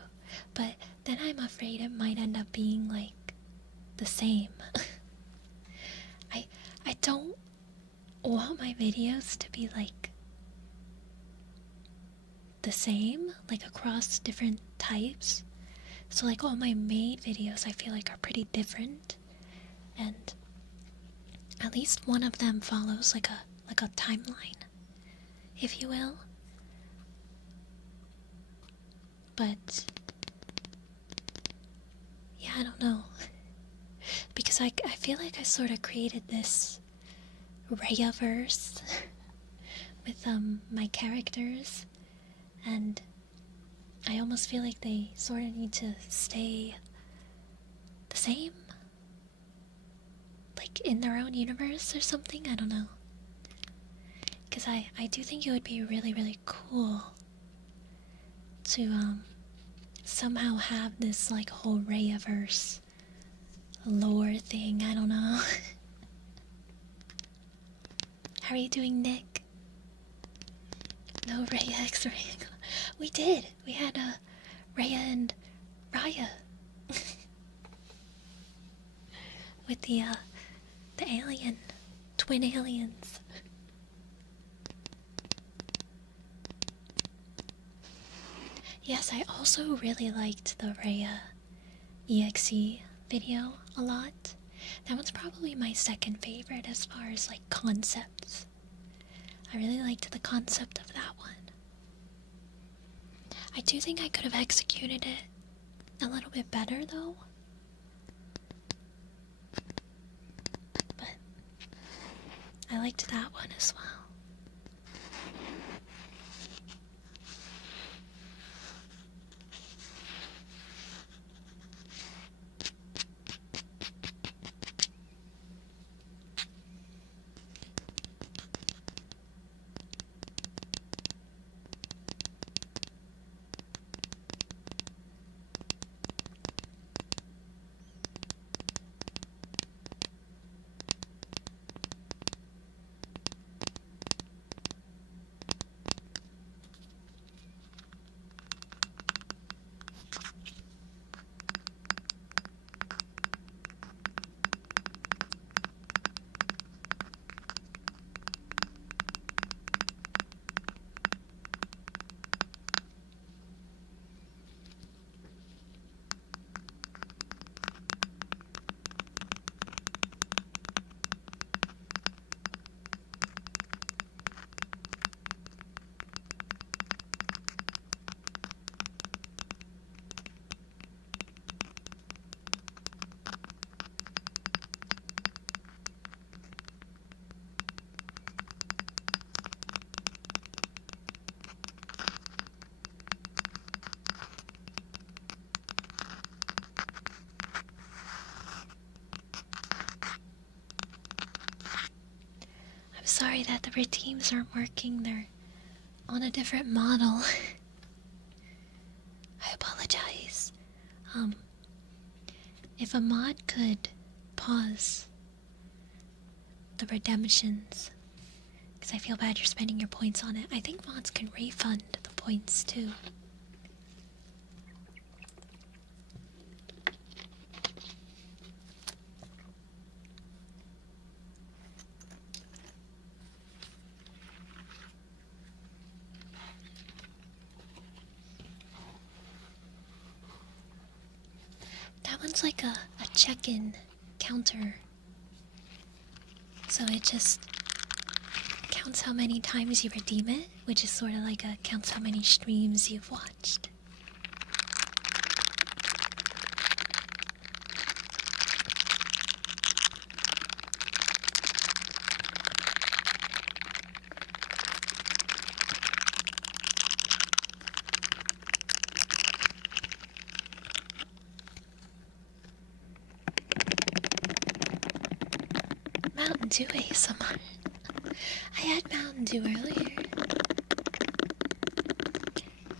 But then I'm afraid it might end up being like the same. I don't want my videos to be like the same, like across different types. So like all my maid videos I feel like are pretty different, and at least one of them follows like a timeline, if you will. But yeah, I don't know. Because I feel like I sort of created this Rhea-verse with my characters, and I almost feel like they sort of need to stay the same, like in their own universe or something. I don't know, because I do think it would be really, really cool to somehow have this like whole Rhea-verse lore thing. I don't know. How are you doing, Nick? No Rhea X Rhea. We did. We had Rhea and Raya with the alien, twin aliens. Yes, I also really liked the Rhea EXE video a lot. That one's probably my second favorite as far as like concepts. I really liked the concept of that one. I do think I could have executed it a little bit better though. But I liked that one as well. Sorry that the redeems aren't working, they're on a different model. I apologize. If a mod could pause the redemptions, because I feel bad you're spending your points on it. I think mods can refund the points too. That one's like a check-in counter. So it just counts how many times you redeem it, which is sort of like counts how many streams you've watched. Mountain Dew ASMR. I had Mountain Dew earlier.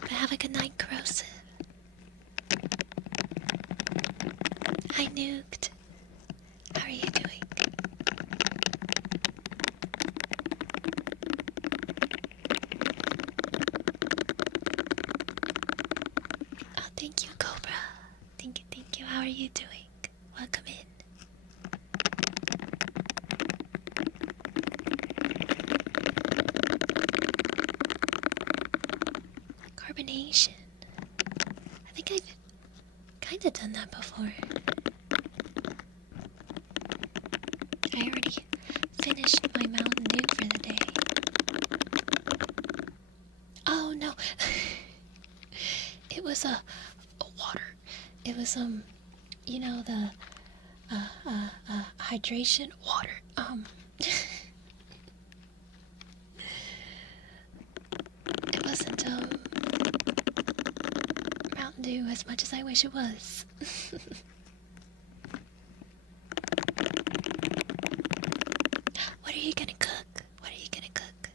But have a good night, Corrosive. Hi, Nuked. How are you doing? Oh, thank you, Cobra. Thank you. How are you doing? Welcome in. carbonation. I think I've kind of done that before. I already finished my Mountain Dew for the day. Oh no! It was a water. It was you know, the hydration water. It wasn't Mountain Dew as much as I wish it was. What are you gonna cook? What are you gonna cook?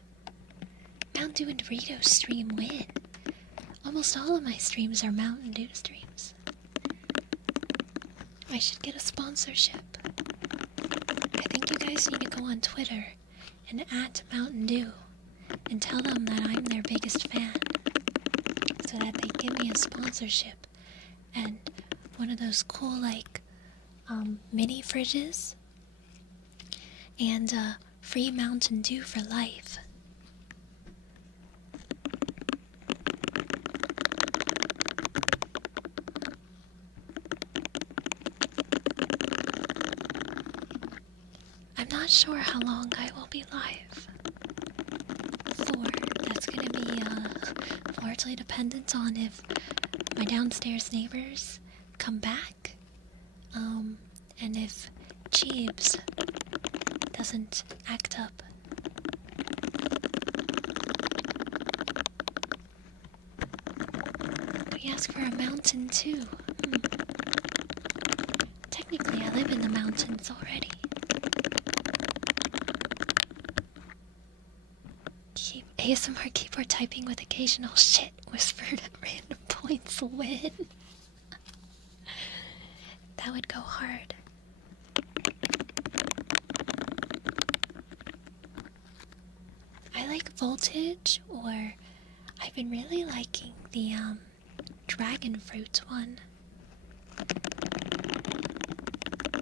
Mountain Dew and Doritos stream win. Almost all of my streams are Mountain Dew streams. I should get a sponsorship. I think you guys need to go on Twitter and @ Mountain Dew and tell them that I'm their biggest fan so that they give me a sponsorship and one of those cool, like, mini fridges and free Mountain Dew for life. I'm not sure how long I will be live for. That's gonna be largely dependent on if my downstairs neighbors come back, and if Jeebs doesn't act up. We ask for a mountain too. Technically, I live in the mountains already. ASMR keyboard typing with occasional shit whispered at random points win. That would go hard. I like Voltage, or I've been really liking the dragon fruit one.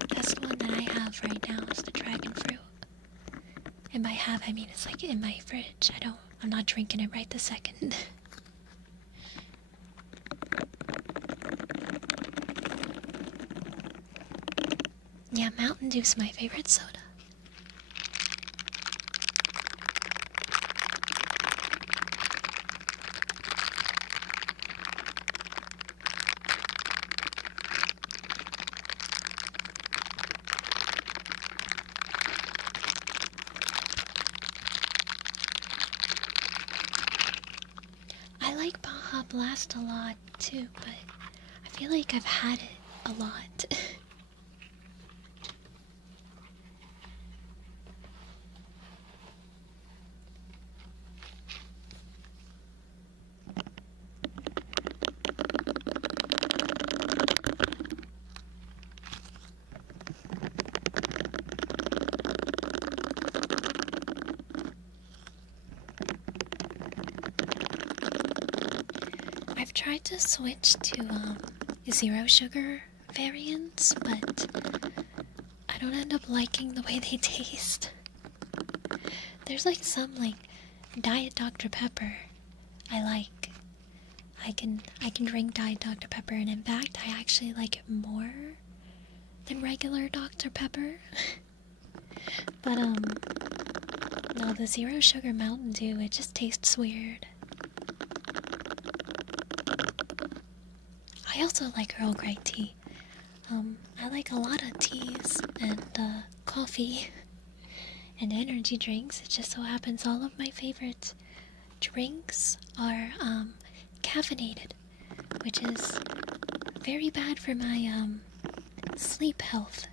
That's the one that I have right now, is the dragon fruit. And by have, I mean it's like in my fridge. I'm not drinking it right this second. Yeah, Mountain Dew's my favorite soda. I like Baja Blast a lot too, but I feel like I've had it a lot. I've tried to switch to zero sugar variants, but I don't end up liking the way they taste. There's like some like Diet Dr. Pepper I like. I can drink Diet Dr. Pepper, and in fact I actually like it more than regular Dr. Pepper. But no, the zero sugar Mountain Dew, it just tastes weird. I also like Earl Grey tea. I like a lot of teas and coffee and energy drinks. It just so happens all of my favorite drinks are caffeinated, which is very bad for my sleep health.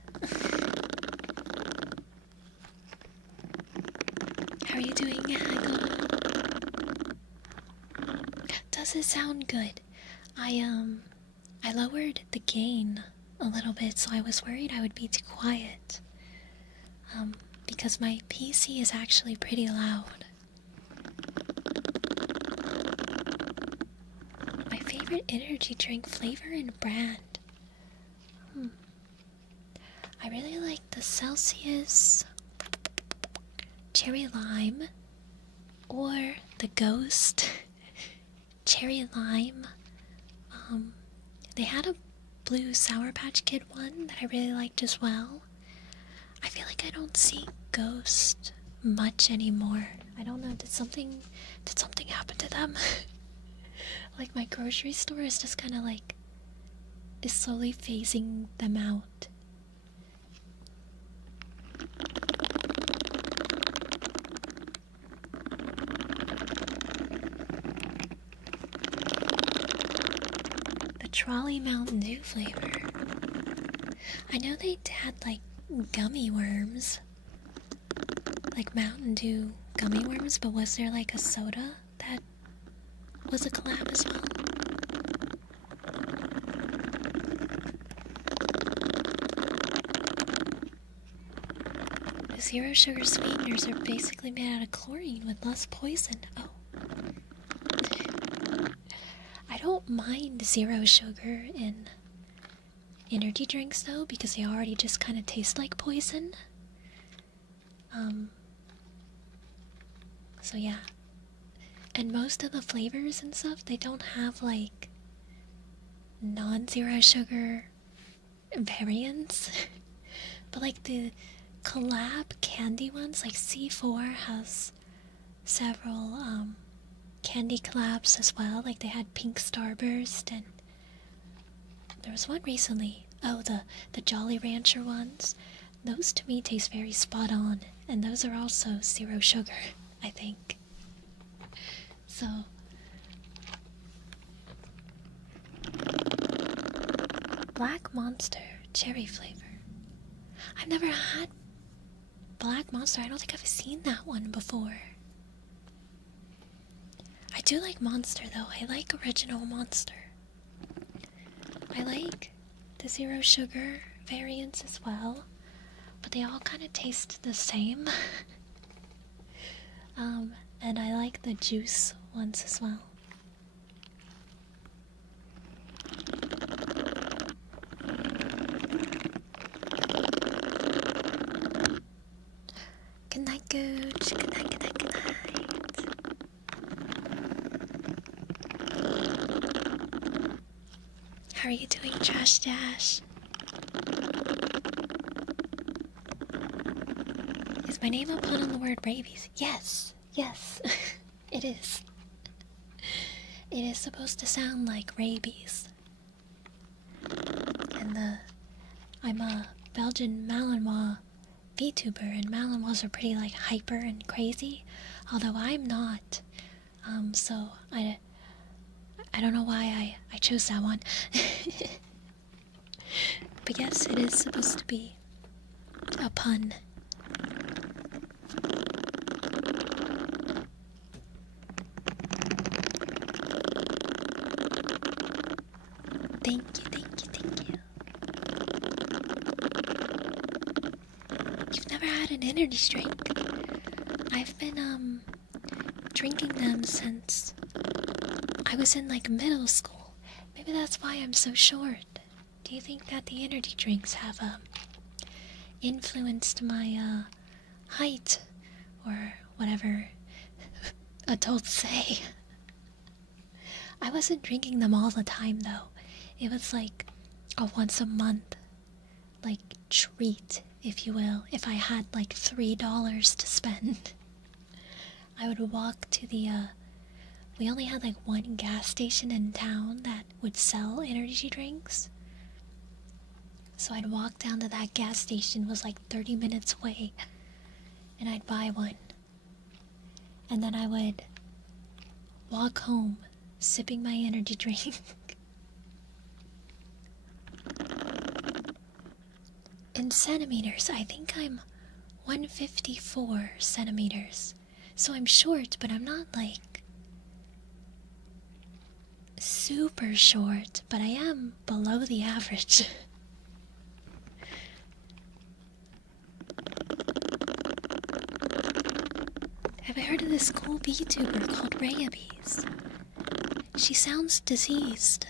How are you doing, Haggle? Does it sound good? I lowered the gain a little bit, so I was worried I would be too quiet. Because my PC is actually pretty loud. My favorite energy drink flavor and brand. I really like the Celsius Cherry Lime or the Ghost cherry lime. They had a blue Sour Patch Kid one that I really liked as well. I feel like I don't see Ghost much anymore. I don't know, did something happen to them? Like my grocery store is just kind of like, is slowly phasing them out. The Trolley Mountain Dew flavor. I know they had like gummy worms. Like Mountain Dew gummy worms, but was there like a soda that was a collab as well? The zero sugar sweeteners are basically made out of chlorine with less poison. Oh. I don't mind zero sugar in energy drinks though, because they already just kind of taste like poison. So yeah. And most of the flavors and stuff, they don't have like non-zero sugar variants. But like the collab candy ones, like C4 has several candy collabs as well. Like they had Pink Starburst, and there was one recently. Oh, the Jolly Rancher ones. Those to me taste very spot on, and those are also zero sugar, I think. So Black Monster cherry flavor. I've never had Black Monster. I don't think I've seen that one before. I do like Monster though. I like original Monster. I like the zero sugar variants as well, but they all kind of taste the same. And I like the juice ones as well. Good night, Gooch. Good night, good night, good night. How are you doing, Trash Dash? Is my name a pun on the word rabies? Yes, yes, it is. It is supposed to sound like rabies. And I'm a Belgian Malinois VTuber, and Malinois are pretty like hyper and crazy, although I'm not. So I don't know why I chose that one. But yes, it is supposed to be a pun. Thank you, thank you, thank you. You've never had an energy drink? I've been drinking them since I was in like middle school. Maybe that's why I'm so short. Do you think that the energy drinks have influenced my height or whatever adults say? I wasn't drinking them all the time though. It was like a once a month like treat, if you will. If I had like $3 to spend, I would walk to the we only had like one gas station in town that would sell energy drinks. So I'd walk down to that gas station, was like 30 minutes away, and I'd buy one. And then I would walk home sipping my energy drink. In centimeters, I think I'm 154 centimeters. So I'm short, but I'm not like super short, but I am below the average. Have I heard of this cool VTuber called Rayabees? She sounds diseased.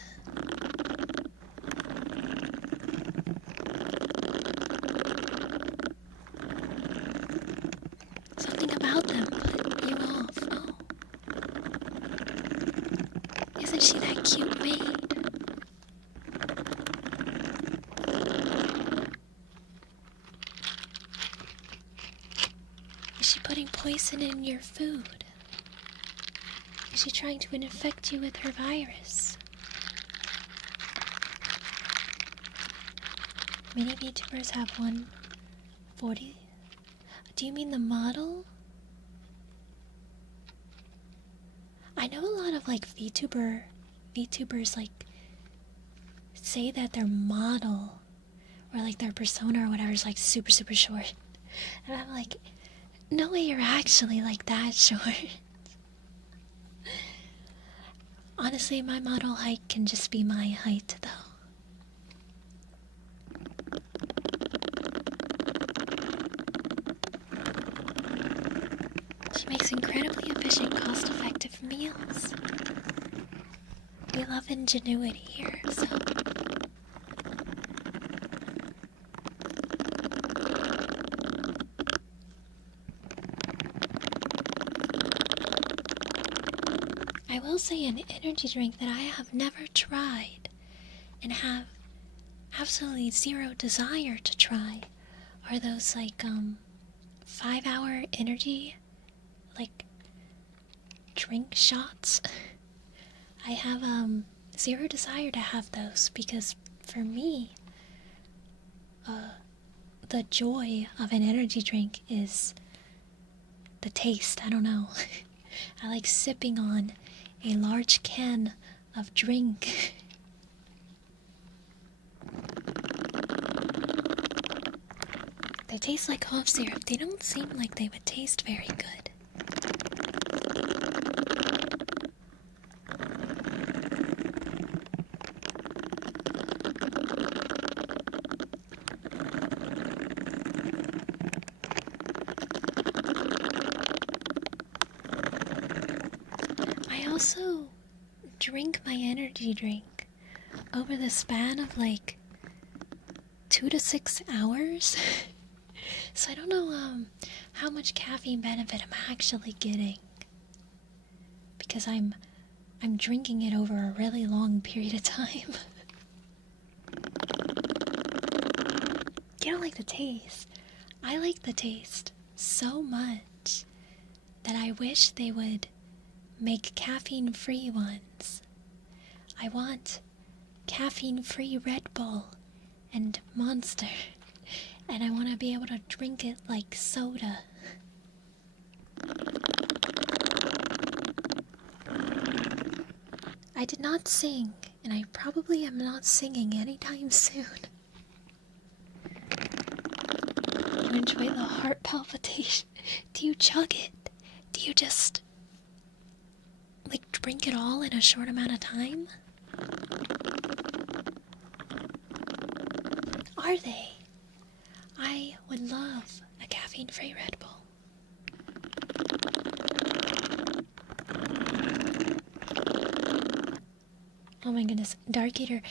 Something about them put you off. Oh. Isn't she that cute maid? Is she putting poison in your food? Is she trying to infect you with her virus? Many VTubers have 140. Do you mean the model? I know a lot of like VTubers like say that their model or like their persona or whatever is like super short. And I'm like, no way you're actually like that short. Honestly, my model height can just be my height though. She makes incredibly efficient, cost-effective meals. We love ingenuity here, so... I will say an energy drink that I have never tried and have absolutely zero desire to try are those like 5-hour energy like drink shots. I have zero desire to have those because for me the joy of an energy drink is the taste. I don't know. I like sipping on a large can of drink. They taste like cough syrup. They don't seem like they would taste very good. I also drink my energy drink over the span of like 2 to 6 hours. So I don't know how much caffeine benefit I'm actually getting because I'm drinking it over a really long period of time. You don't like the taste. I like the taste so much that I wish they would make caffeine-free ones. I want caffeine-free Red Bull and Monster. And I want to be able to drink it like soda. I did not sing, and I probably am not singing anytime soon. You enjoy the heart palpitation? Do you chug it? Do you just, like, drink it all in a short amount of time? Are they? I would love a caffeine-free Red Bull. Oh my goodness, Dark Eater.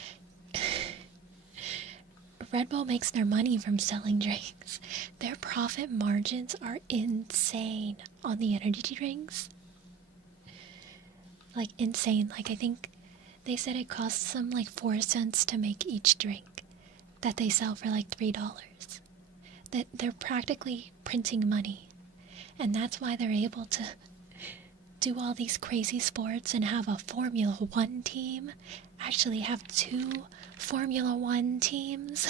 Red Bull makes their money from selling drinks. Their profit margins are insane on the energy drinks. Like, insane. Like, I think they said it costs them like 4 cents to make each drink that they sell for like $3. That they're practically printing money, and that's why they're able to do all these crazy sports and have a Formula 1 team, actually have 2 Formula 1 teams.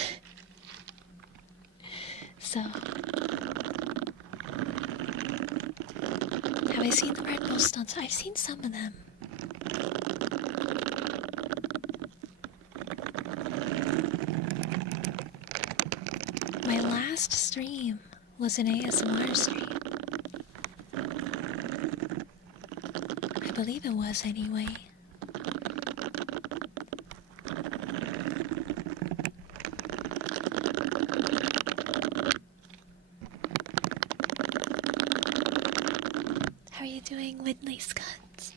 So, have I seen the Red Bull stunts? I've seen some of them. My last stream was an ASMR stream. I believe it was anyway. How are you doing, Whitley Scuds?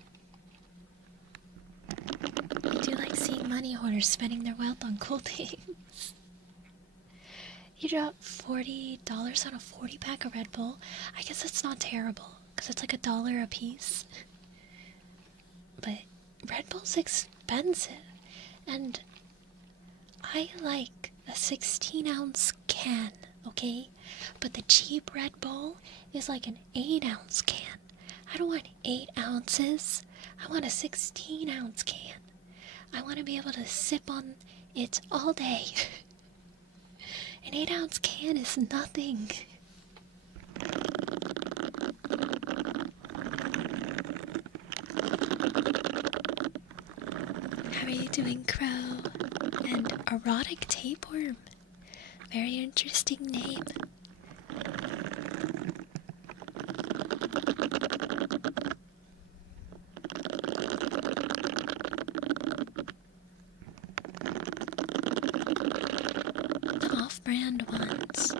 I do like seeing money hoarders spending their wealth on cool things. You drop $40 on a 40-pack of Red Bull. I guess it's not terrible, because it's like $1 a piece. But Red Bull's expensive, and I like a 16-ounce can, okay? But the cheap Red Bull is like an 8-ounce can. I don't want 8 ounces. I want a 16-ounce can. I want to be able to sip on it all day. An 8-ounce can is nothing. How are you doing, Crow? And erotic tapeworm. Very interesting name. Off-brand ones.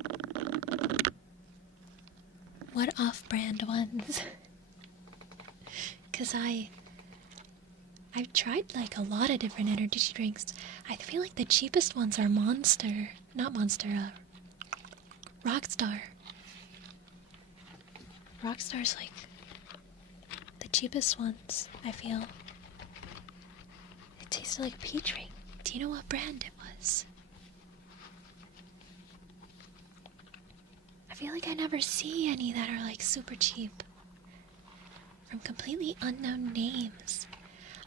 What off-brand ones? Cause I've tried like a lot of different energy drinks. I feel like the cheapest ones are Monster. Not Monster, Rockstar. Rockstar's like the cheapest ones, I feel. It tasted like peach ring. Do you know what brand it was? I feel like I never see any that are like super cheap. From completely unknown names.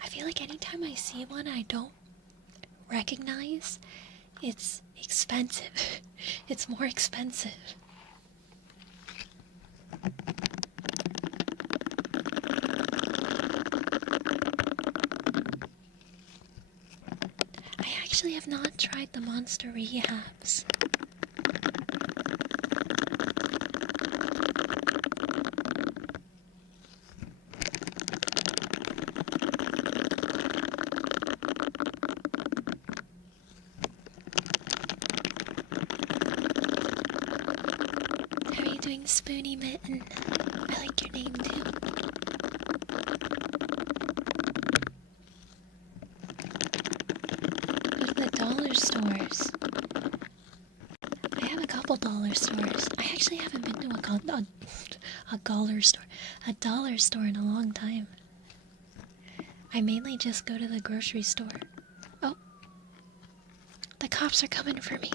I feel like anytime I see one I don't recognize, it's expensive. It's more expensive. I actually have not tried the Monster Rehabs. Spoony Mitten. I like your name too. Go to the dollar stores. I have a couple dollar stores. I actually haven't been to a dollar store in a long time. I mainly just go to the grocery store. Oh, the cops are coming for me.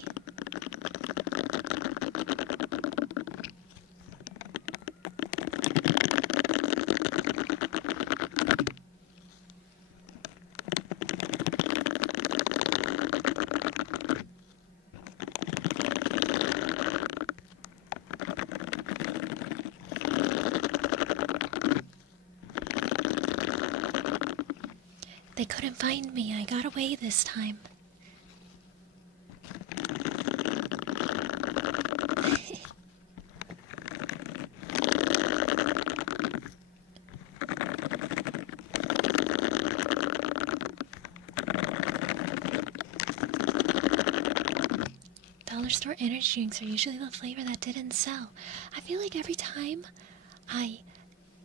They couldn't find me. I got away this time. Dollar store energy drinks are usually the flavor that didn't sell. I feel like every time I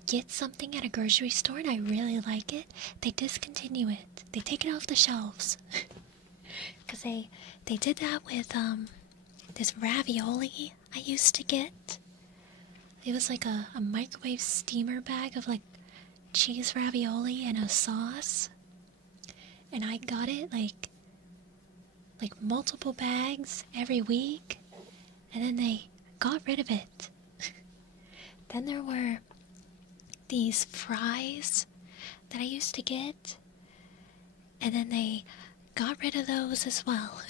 get something at a grocery store and I really like it, they discontinue it. They take it off the shelves. Because they did that with this ravioli I used to get. It was like a microwave steamer bag of like cheese ravioli and a sauce. And I got it like multiple bags every week. And then they got rid of it. Then there were these fries that I used to get, and then they got rid of those as well.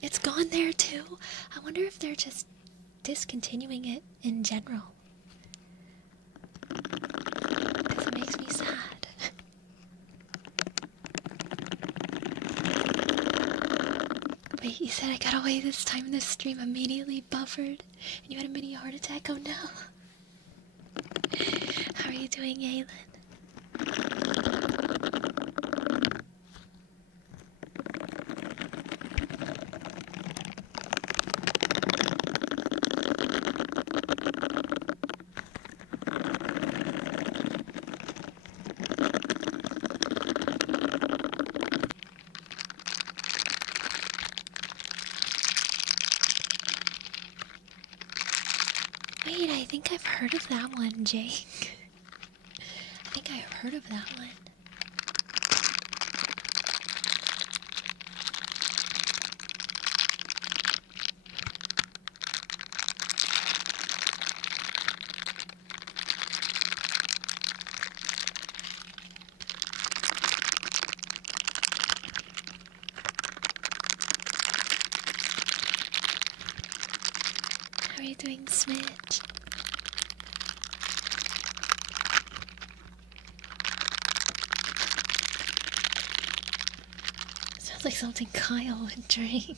It's gone there too. I wonder if they're just discontinuing it in general. 'Cause it makes me sad. Wait, you said I got away this time. This stream immediately buffered, and you had a mini heart attack. Oh no. How are you doing, Aylin? Wait, I think I've heard of that one, Jake. think I've heard of that one. How are you doing, Smidge? Sounds like something Kyle would drink.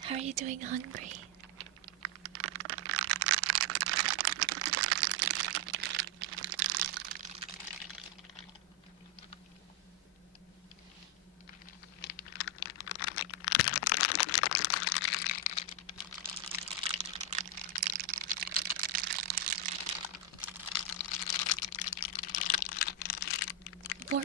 How are you doing, hungry? Bork.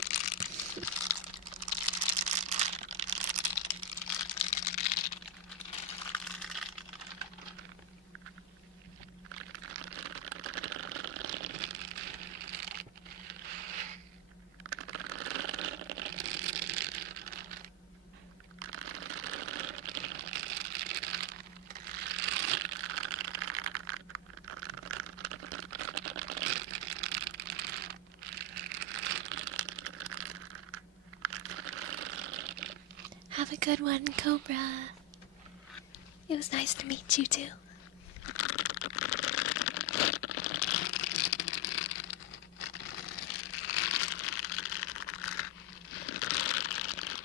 Have a good one, Cobra. It was nice to meet you too.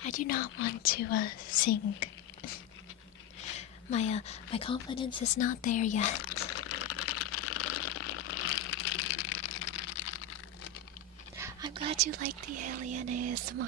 I do not want to sing. My confidence is not there yet. I'm glad you like the alien ASMR.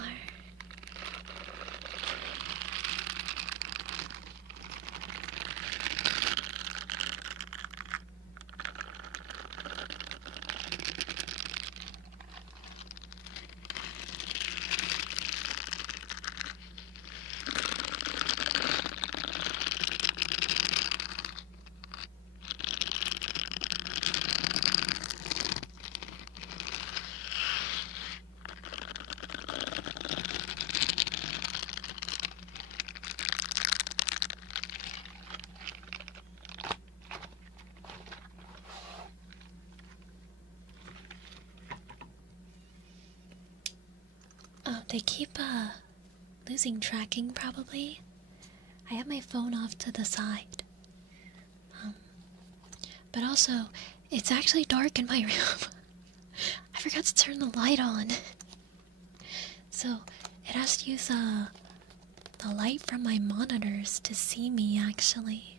They keep losing tracking probably. I have my phone off to the side. But also, it's actually dark in my room. I forgot to turn the light on. So, it has to use the light from my monitors to see me actually.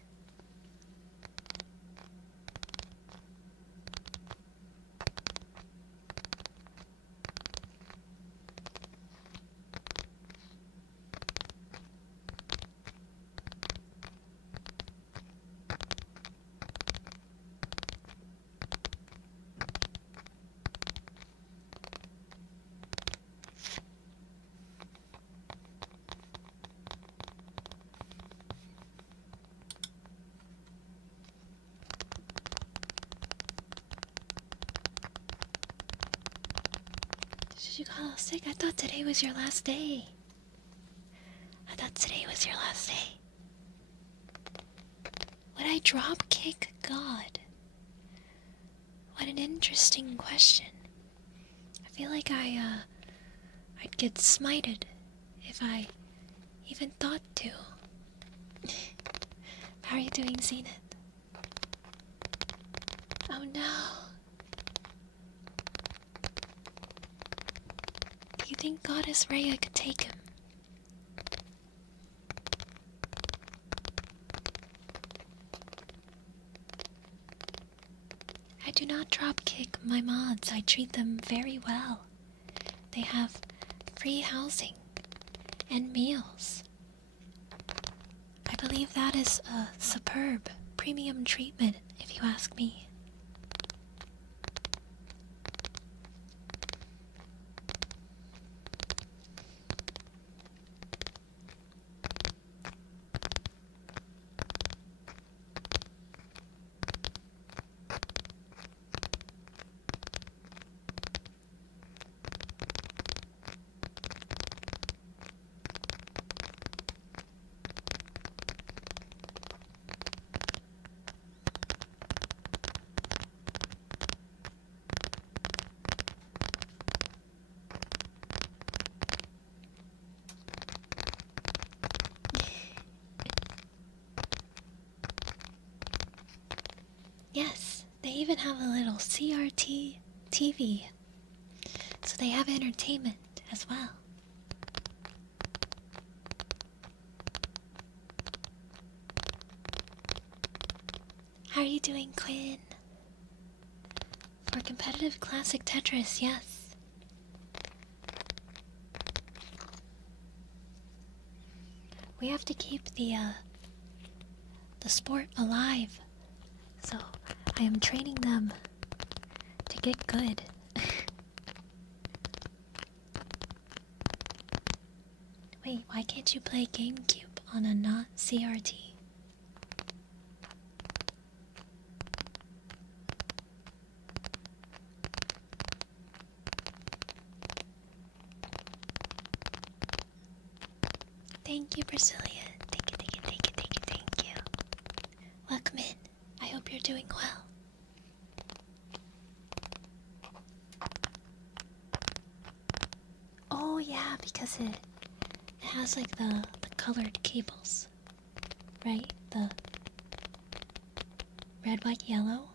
Did you call sick? I thought today was your last day. Would I drop kick God? What an interesting question. I feel like I'd get smited if I even thought to. How are you doing, Zenith? Oh no. Do you think Goddess Rhea could take him? I do not drop kick my mods. I treat them very well. They have free housing and meals. I believe that is a superb premium treatment, if you ask me. Yes, they even have a little CRT TV, so they have entertainment as well. How are you doing, Quinn? For competitive classic Tetris, yes. We have to keep the sport alive, so I am training them to get good. Wait, why can't you play GameCube on a not CRT? Thank you, Brazilian. Thank you, thank you, thank you, thank you, thank you. Welcome in. I hope you're doing well. Oh yeah, because it has like the colored cables, right? The red, white, yellow.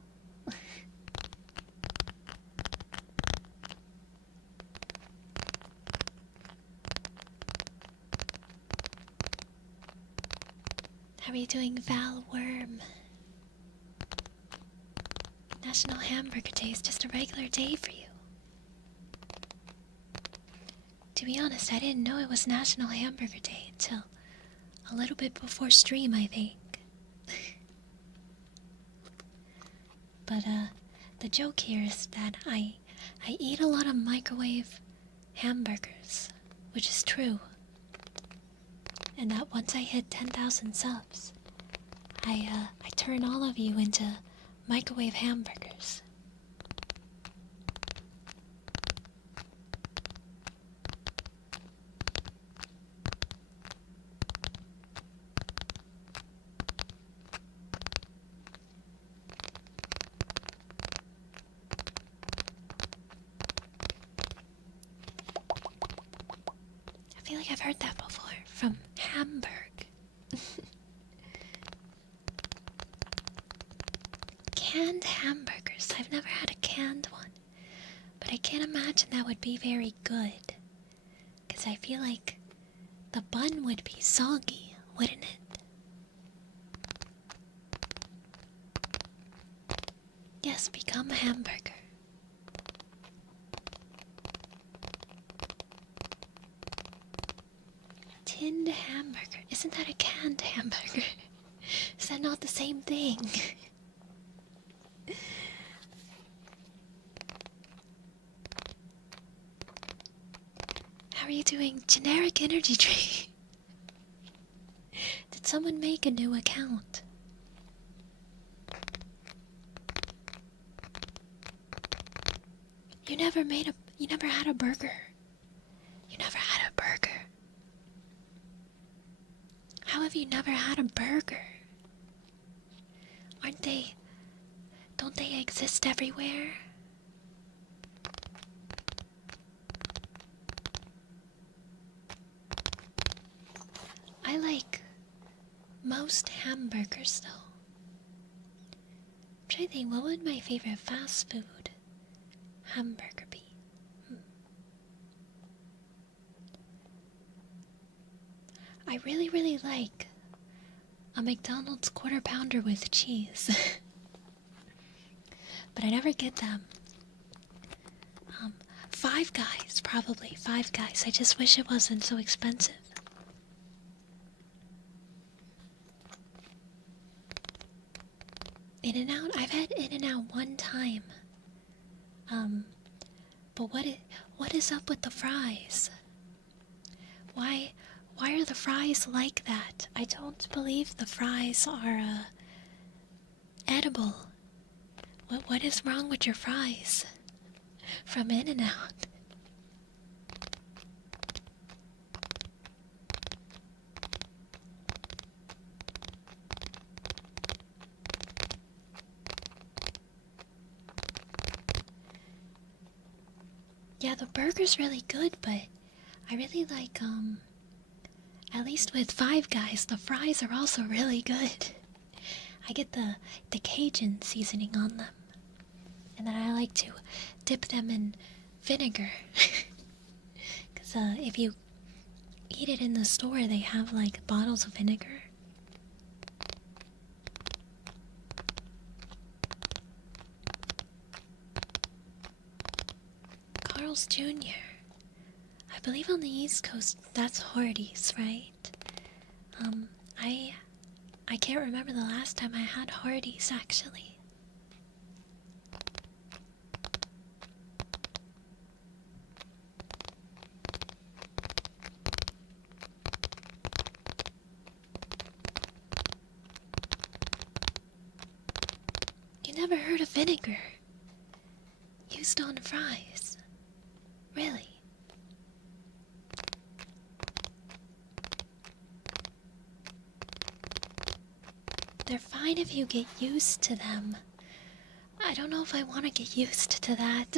How are you doing, Val Worm? National Hamburger Day is just a regular day for you. To be honest, I didn't know it was National Hamburger Day until a little bit before stream, I think. But the joke here is that I eat a lot of microwave hamburgers, which is true. And that once I hit 10,000 subs, I turn all of you into microwave hamburgers. I feel like I've heard that before from Hamburg. Canned hamburgers. I've never had a canned one, but I can't imagine that would be very good, because I feel like the bun would be soggy, wouldn't it? Yes, become a hamburger. Tinned hamburger. Isn't that a canned hamburger? Is that not the same thing? How are you doing? Generic energy drink. Did someone make a new account? You never had a burger. You never had a burger. How have you never had a burger? Don't they exist everywhere? I like most hamburgers though. I'm trying to think, what would my favorite fast food hamburger be? I really like a McDonald's quarter pounder with cheese. But I never get them. Five Guys, probably. Five Guys. I just wish it wasn't so expensive. In-N-Out? I've had In-N-Out one time. But what is up with the fries? Why are the fries like that? I don't believe the fries are, edible. What is wrong with your fries? From In-N-Out. Yeah, the burger's really good, but I really like, at least with Five Guys, the fries are also really good. I get the Cajun seasoning on them. And then I like to dip them in vinegar. Because if you eat it in the store, they have like bottles of vinegar. Carl's Jr. I believe on the East Coast, that's Hardee's, right? I can't remember the last time I had Hardee's, actually. You never heard of vinegar used on fries? Really? They're fine if you get used to them. I don't know if I want to get used to that.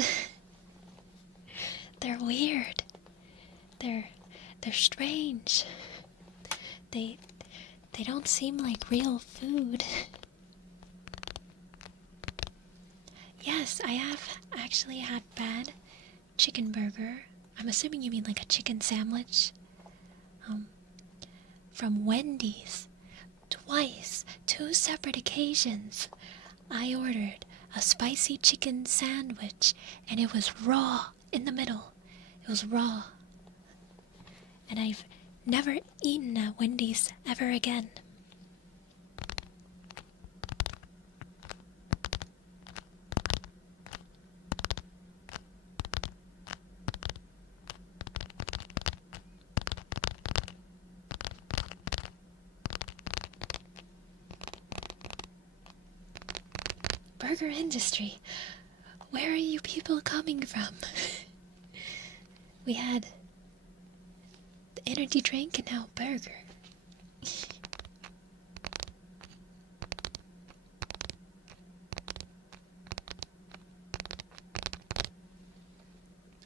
They're weird. They're strange. They don't seem like real food. Yes, I have actually had bad chicken burger. I'm assuming you mean like a chicken sandwich. From Wendy's. Twice, 2 separate occasions, I ordered a spicy chicken sandwich, and it was raw in the middle. It was raw. And I've never eaten at Wendy's ever again. Burger industry, where are you people coming from? We had the energy drink and now burger.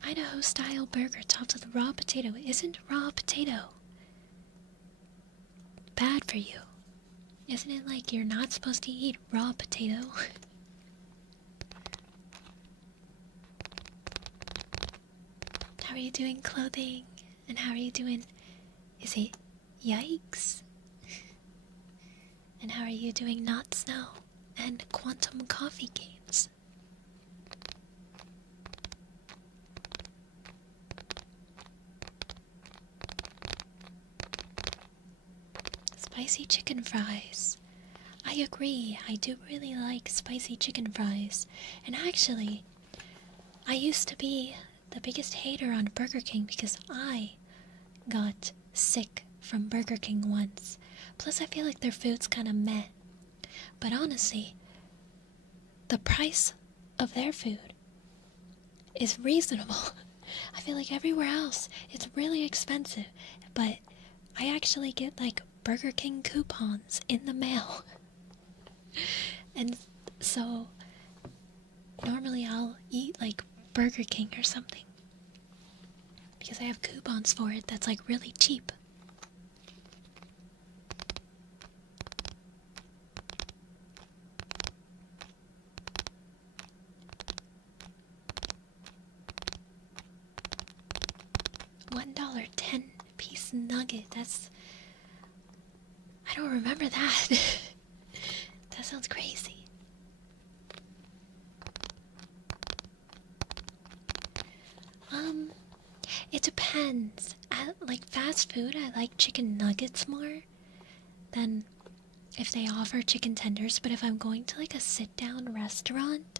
Idaho style burger topped with raw potato. Isn't raw potato bad for you? Isn't it like you're not supposed to eat raw potato? How are you doing, clothing? And how are you doing? Is it yikes? And how are you doing, not snow? And quantum coffee games? Spicy chicken fries. I agree, I do really like spicy chicken fries. And actually, I used to be the biggest hater on Burger King because I got sick from Burger King once. Plus, I feel like their food's kind of meh. But honestly, the price of their food is reasonable. I feel like everywhere else, it's really expensive. But I actually get like Burger King coupons in the mail. And so, normally I'll eat like Burger King or something. Because I have coupons for it that's like really cheap. $1 10-piece nugget. That's... I don't remember that. That sounds crazy. It depends. At, like, fast food, I like chicken nuggets more than if they offer chicken tenders. But if I'm going to, like, a sit-down restaurant,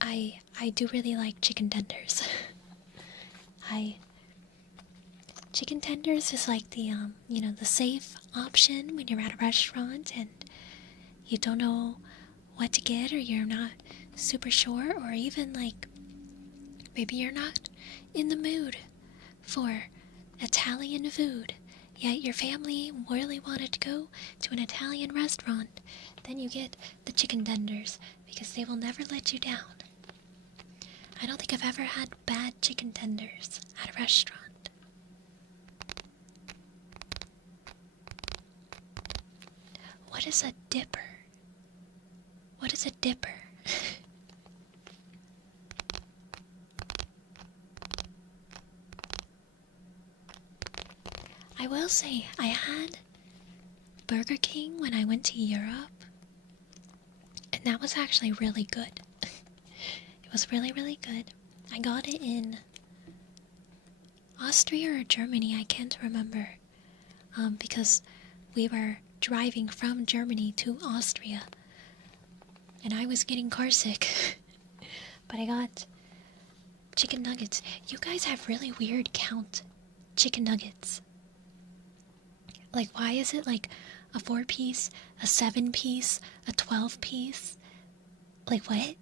I do really like chicken tenders. Chicken tenders is like the, you know, the safe option when you're at a restaurant and you don't know what to get, or you're not super sure, or even like maybe you're not in the mood for Italian food, yet your family really wanted to go to an Italian restaurant. Then you get the chicken tenders because they will never let you down. I don't think I've ever had bad chicken tenders at a restaurant. What is a dipper? What is a dipper? I will say, I had Burger King when I went to Europe, and that was actually really good. It was really, really good. I got it in Austria or Germany, I can't remember, because we were driving from Germany to Austria, and I was getting car sick. But I got chicken nuggets. You guys have really weird count chicken nuggets. Like, why is it like a 4-piece, a 7-piece, a 12-piece? Like, what?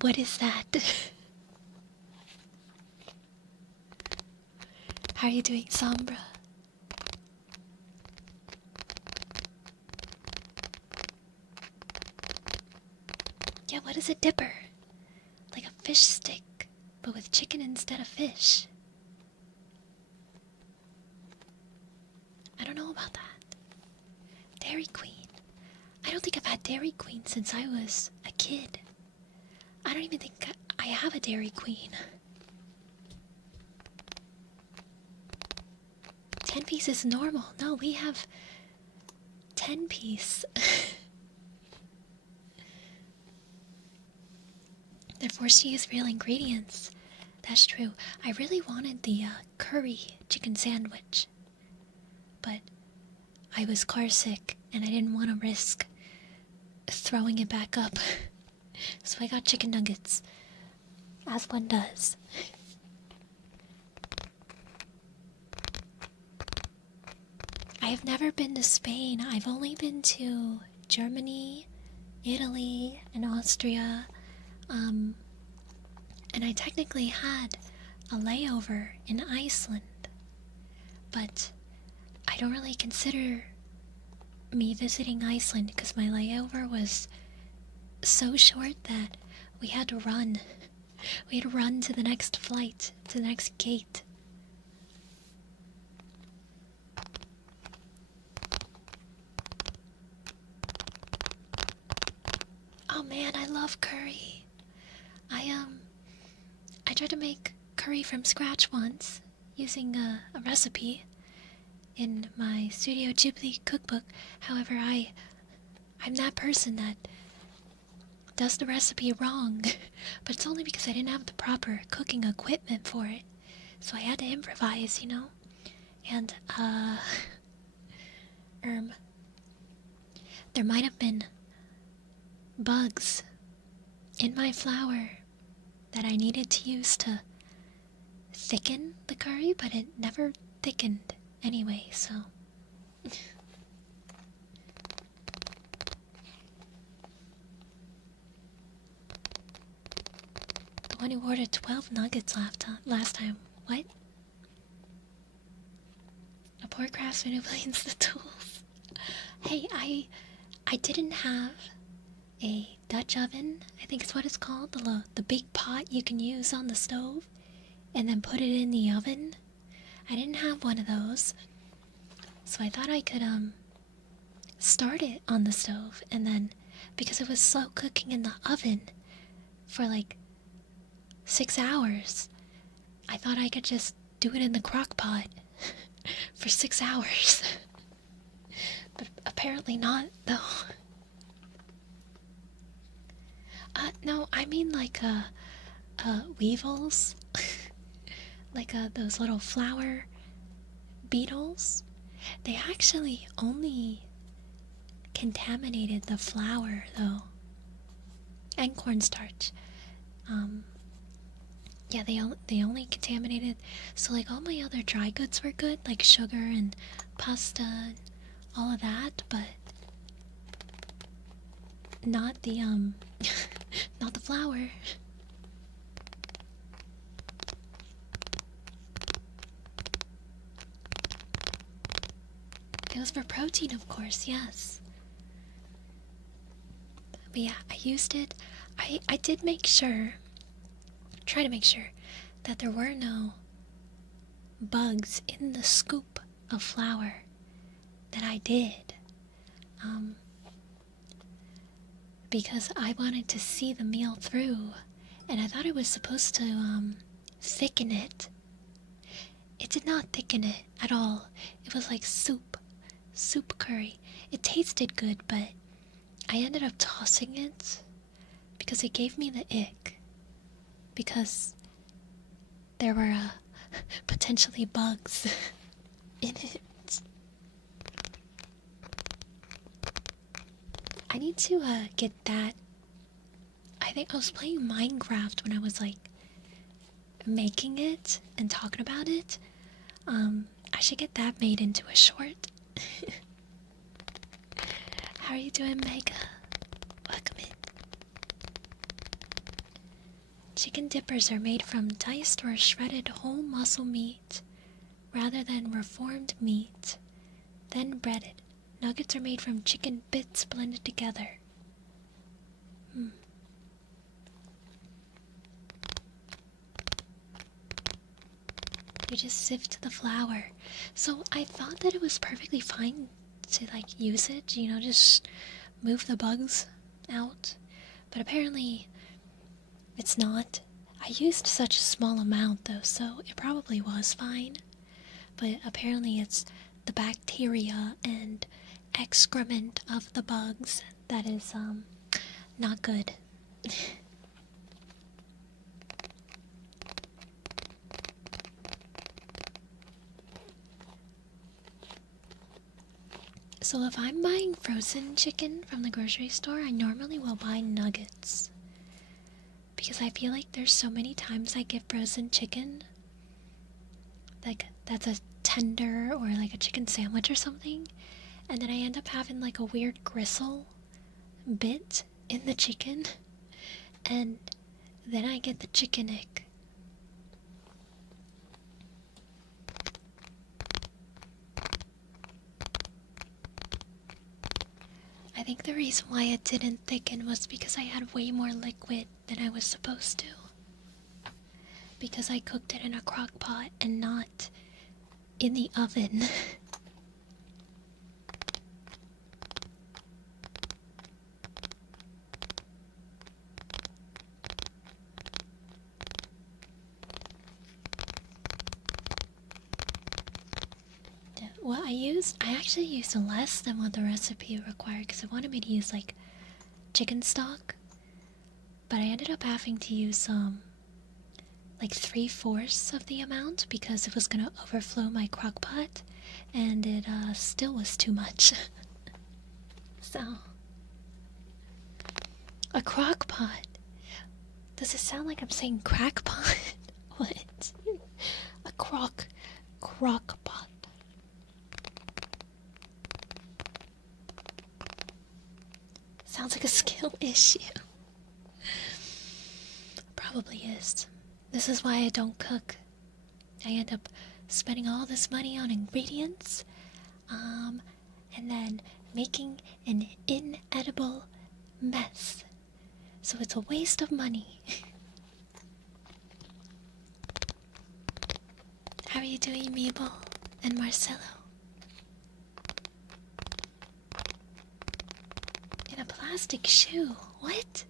What is that? How are you doing, Sombra? Yeah, what is a dipper? Like a fish stick, but with chicken instead of fish. I don't know about that. Dairy Queen. I don't think I've had Dairy Queen since I was a kid. I don't even think I have a Dairy Queen. 10-piece is normal. No, we have 10-piece. They're forced to use real ingredients. That's true. I really wanted the curry chicken sandwich, but I was car sick and I didn't want to risk throwing it back up. So I got chicken nuggets, as one does. I have never been to Spain. I've only been to Germany, Italy, and Austria. And I technically had a layover in Iceland, but I don't really consider me visiting Iceland because my layover was so short that we had to run. We had to run to the next flight, to the next gate. Oh man, I love curry. I tried to make curry from scratch once using a recipe in my Studio Ghibli cookbook. However, I'm that person that does the recipe wrong, but it's only because I didn't have the proper cooking equipment for it. So I had to improvise, you know? And, there might have been bugs in my flour that I needed to use to thicken the curry, but it never thickened anyway, so. The one who ordered 12 nuggets last time. What? A poor craftsman who blames the tools. Hey, I didn't have a Dutch oven, I think it's what it's called, the big pot you can use on the stove and then put it in the oven. I didn't have one of those, so I thought I could start it on the stove, and then because it was slow cooking in the oven for like 6 hours, I thought I could just do it in the crock pot for 6 hours. But apparently not, though. No, I mean like weevils, like those little flower beetles. They actually only contaminated the flour though, and cornstarch. Yeah, they only contaminated. So like all my other dry goods were good, like sugar and pasta and all of that, but not the not the flour. It was for protein, of course, yes. But yeah, I used it. I did make sure, try to make sure, that there were no bugs in the scoop of flour that I did. Because I wanted to see the meal through, and I thought it was supposed to thicken it. It did not thicken it at all. It was like soup curry. It tasted good, but I ended up tossing it because it gave me the ick. Because there were potentially bugs in it. I need to get that. I think I was playing Minecraft when I was like making it and talking about it. I should get that made into a short. How are you doing, Mega? Welcome in. Chicken dippers are made from diced or shredded whole muscle meat rather than reformed meat, then breaded. Nuggets are made from chicken bits blended together. You just sift the flour. So I thought that it was perfectly fine to like use it, you know, just move the bugs out. But apparently it's not. I used such a small amount though, so it probably was fine. But apparently it's the bacteria and excrement of the bugs that is not good. So if I'm buying frozen chicken from the grocery store, I normally will buy nuggets. Because I feel like there's so many times I get frozen chicken, like that's a tender or like a chicken sandwich or something, and then I end up having like a weird gristle bit in the chicken, and then I get the chicken ick. I think the reason why it didn't thicken was because I had way more liquid than I was supposed to. Because I cooked it in a crock pot and not in the oven. What I actually used less than what the recipe required because I wanted me to use like chicken stock, but I ended up having to use like 3/4 of the amount because it was gonna overflow my crock pot, and it still was too much. So a crock pot. Does it sound like I'm saying crack pot? What? A crock pot. Sounds like a skill issue. Probably is. This is why I don't cook. I end up spending all this money on ingredients, and then making an inedible mess. So it's a waste of money. How are you doing, Mabel and Marcelo? In a plastic shoe? What?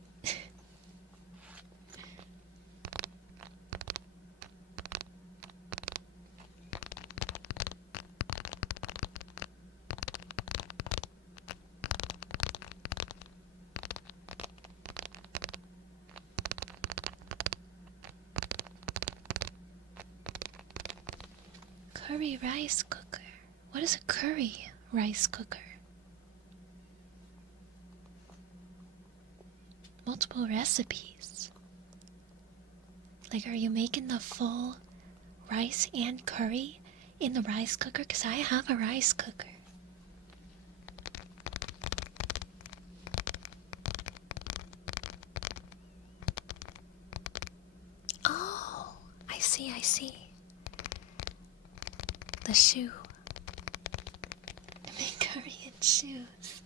Curry rice cooker. What is a curry rice cooker? Multiple recipes. Like, are you making the full rice and curry in the rice cooker? Because I have a rice cooker. Oh, I see, I see. The shoe. Make curry and shoes.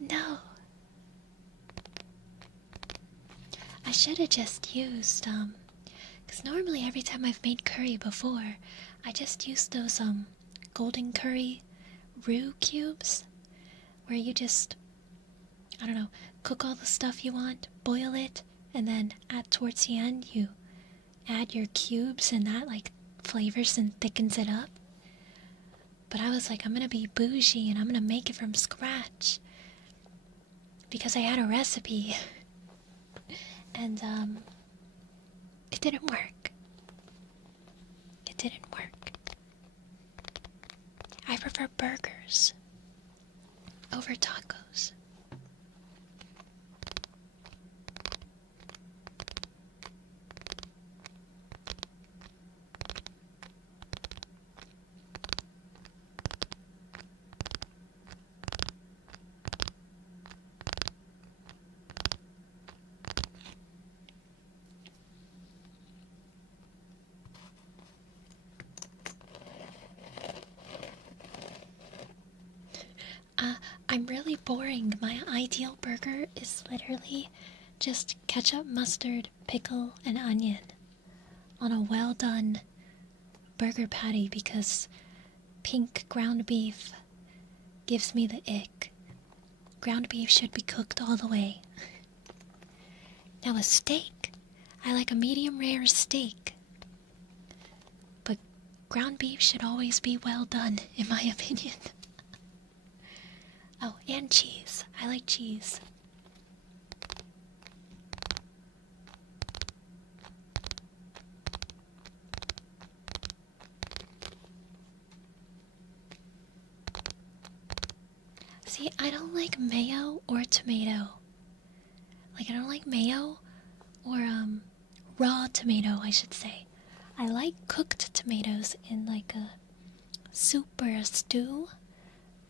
No. I should have just used, because normally every time I've made curry before, I just used those, golden curry roux cubes, where you just, I don't know, cook all the stuff you want, boil it, and then towards the end, you add your cubes, and that, like, flavors and thickens it up. But I was like, I'm gonna be bougie, and I'm gonna make it from scratch, because I had a recipe. And, it didn't work. It didn't work. I prefer burgers over tacos. I'm really boring. My ideal burger is literally just ketchup, mustard, pickle, and onion on a well done burger patty, because pink ground beef gives me the ick. Ground beef should be cooked all the way. Now a steak, I like a medium rare steak, but ground beef should always be well done, in my opinion. Oh, and cheese. I like cheese. See, I don't like mayo or tomato. Like, I don't like mayo or, raw tomato, I should say. I like cooked tomatoes in, like, a soup or a stew,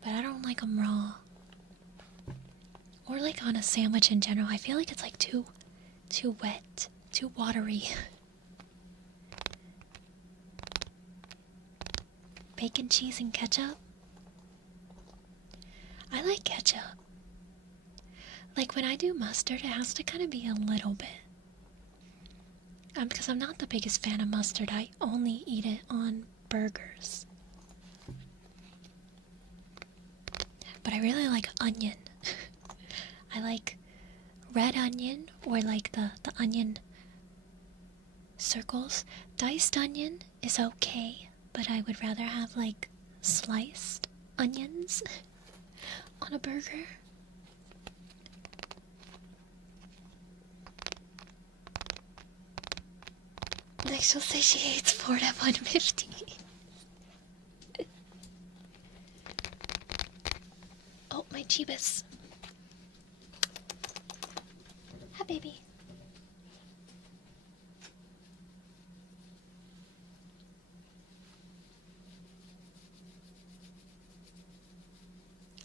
but I don't like them raw. Or, like, on a sandwich in general. I feel like it's, like, too wet, too watery. Bacon, cheese, and ketchup? I like ketchup. Like, when I do mustard, it has to kind of be a little bit. Because I'm not the biggest fan of mustard. I only eat it on burgers. But I really like onion. I like red onion, or like the onion circles. Diced onion is okay, but I would rather have like sliced onions on a burger. Next she'll say she hates Ford F-150. Oh, my Jeebus. Hi, baby.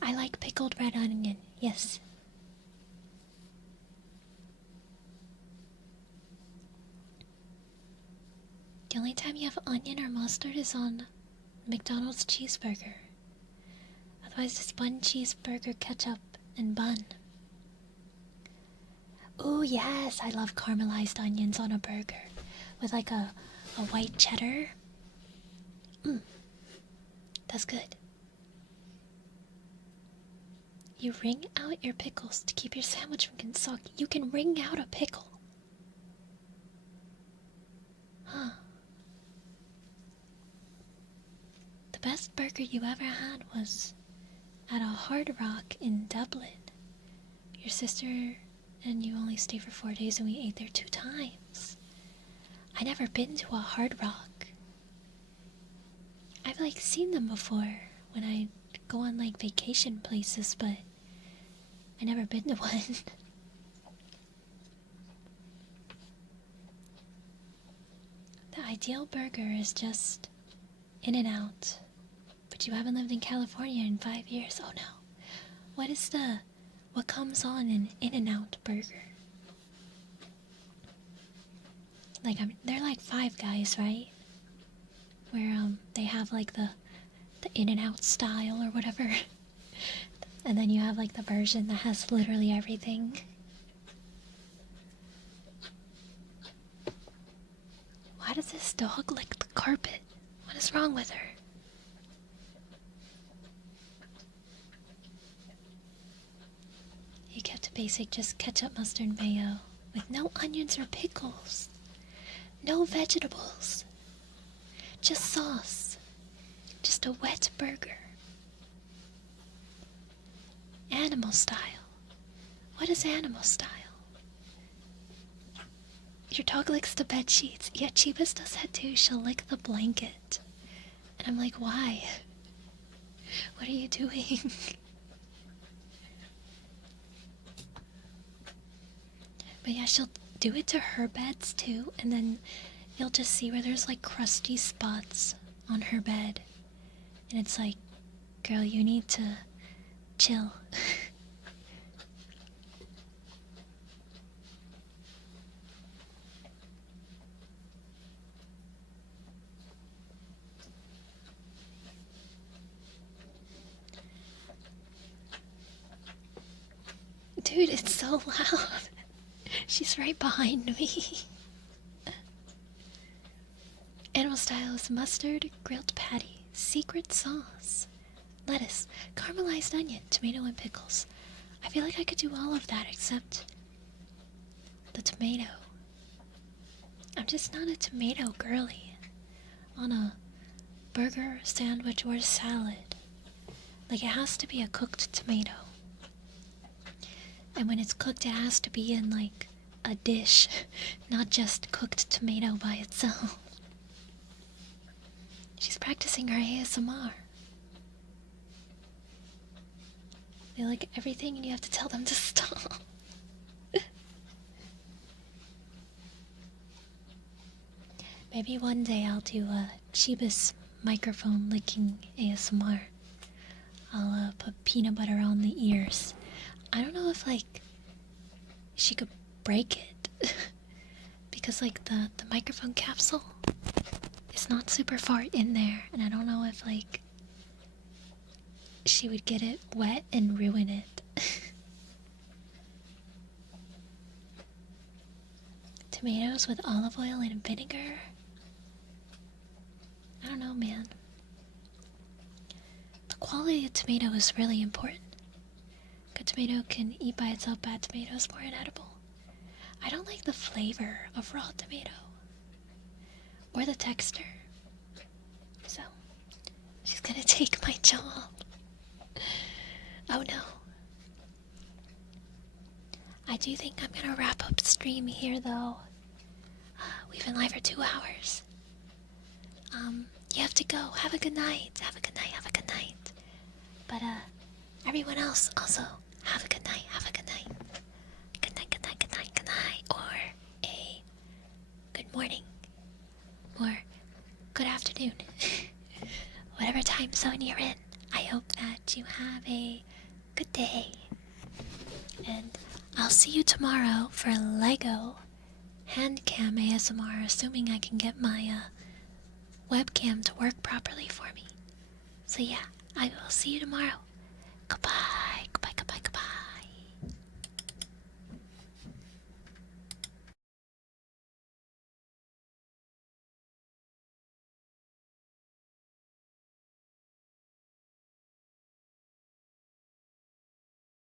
I like pickled red onion, yes. The only time you have onion or mustard is on McDonald's cheeseburger. Otherwise, it's bun, cheeseburger, ketchup, and bun. Ooh, yes, I love caramelized onions on a burger with like a white cheddar. That's good. You wring out your pickles to keep your sandwich from getting soggy. You can wring out a pickle. Huh. The best burger you ever had was at a Hard Rock in Dublin. Your sister and you only stayed for 4 days and we ate there 2 times. I never been to a Hard Rock. I've like seen them before when I go on like vacation places, but I never been to one. The ideal burger is just In-N-Out. But you haven't lived in California in 5 years. Oh no. What comes on an In-N-Out burger? Like, they're like Five Guys, right? Where, they have like the In-N-Out style or whatever. And then you have like the version that has literally everything. Why does this dog lick the carpet? What is wrong with her? You kept it basic, just ketchup, mustard, mayo, with no onions or pickles. No vegetables. Just sauce. Just a wet burger. Animal style. What is animal style? Your dog licks the bed sheets. Yeah, Chibas does that too. She'll lick the blanket. And I'm like, why? What are you doing? But yeah, she'll do it to her beds too, and then you'll just see where there's like crusty spots on her bed. And it's like, girl, you need to chill. Dude, it's so loud. She's right behind me. Animal style is mustard, grilled patty, secret sauce, lettuce, caramelized onion, tomato, and pickles. I feel like I could do all of that except the tomato. I'm just not a tomato girly on a burger, sandwich, or salad. Like, it has to be a cooked tomato. And when it's cooked, it has to be in like a dish, not just cooked tomato by itself. She's practicing her ASMR. They like everything and you have to tell them to stop. Maybe one day I'll do a Chibas microphone licking ASMR. I'll put peanut butter on the ears. I don't know if like she could break it because like the microphone capsule is not super far in there, and I don't know if like she would get it wet and ruin it. Tomatoes with olive oil and vinegar? I don't know, man. The quality of tomato is really important. Good tomato can eat by itself, bad tomato is more inedible. I don't like the flavor of raw tomato. Or the texture. So, she's gonna take my job. Oh no. I do think I'm gonna wrap up stream here though. We've been live for 2 hours. You have to go. Have a good night. Have a good night. Have a good night. But everyone else also have a good night. Have a good night. Good night. Good night. Good night. Good night. Or a good morning. Or good afternoon. Whatever time zone you're in. I hope that you have a good day. And I'll see you tomorrow for Lego Handcam ASMR, assuming I can get my webcam to work properly for me. So yeah, I will see you tomorrow. Goodbye.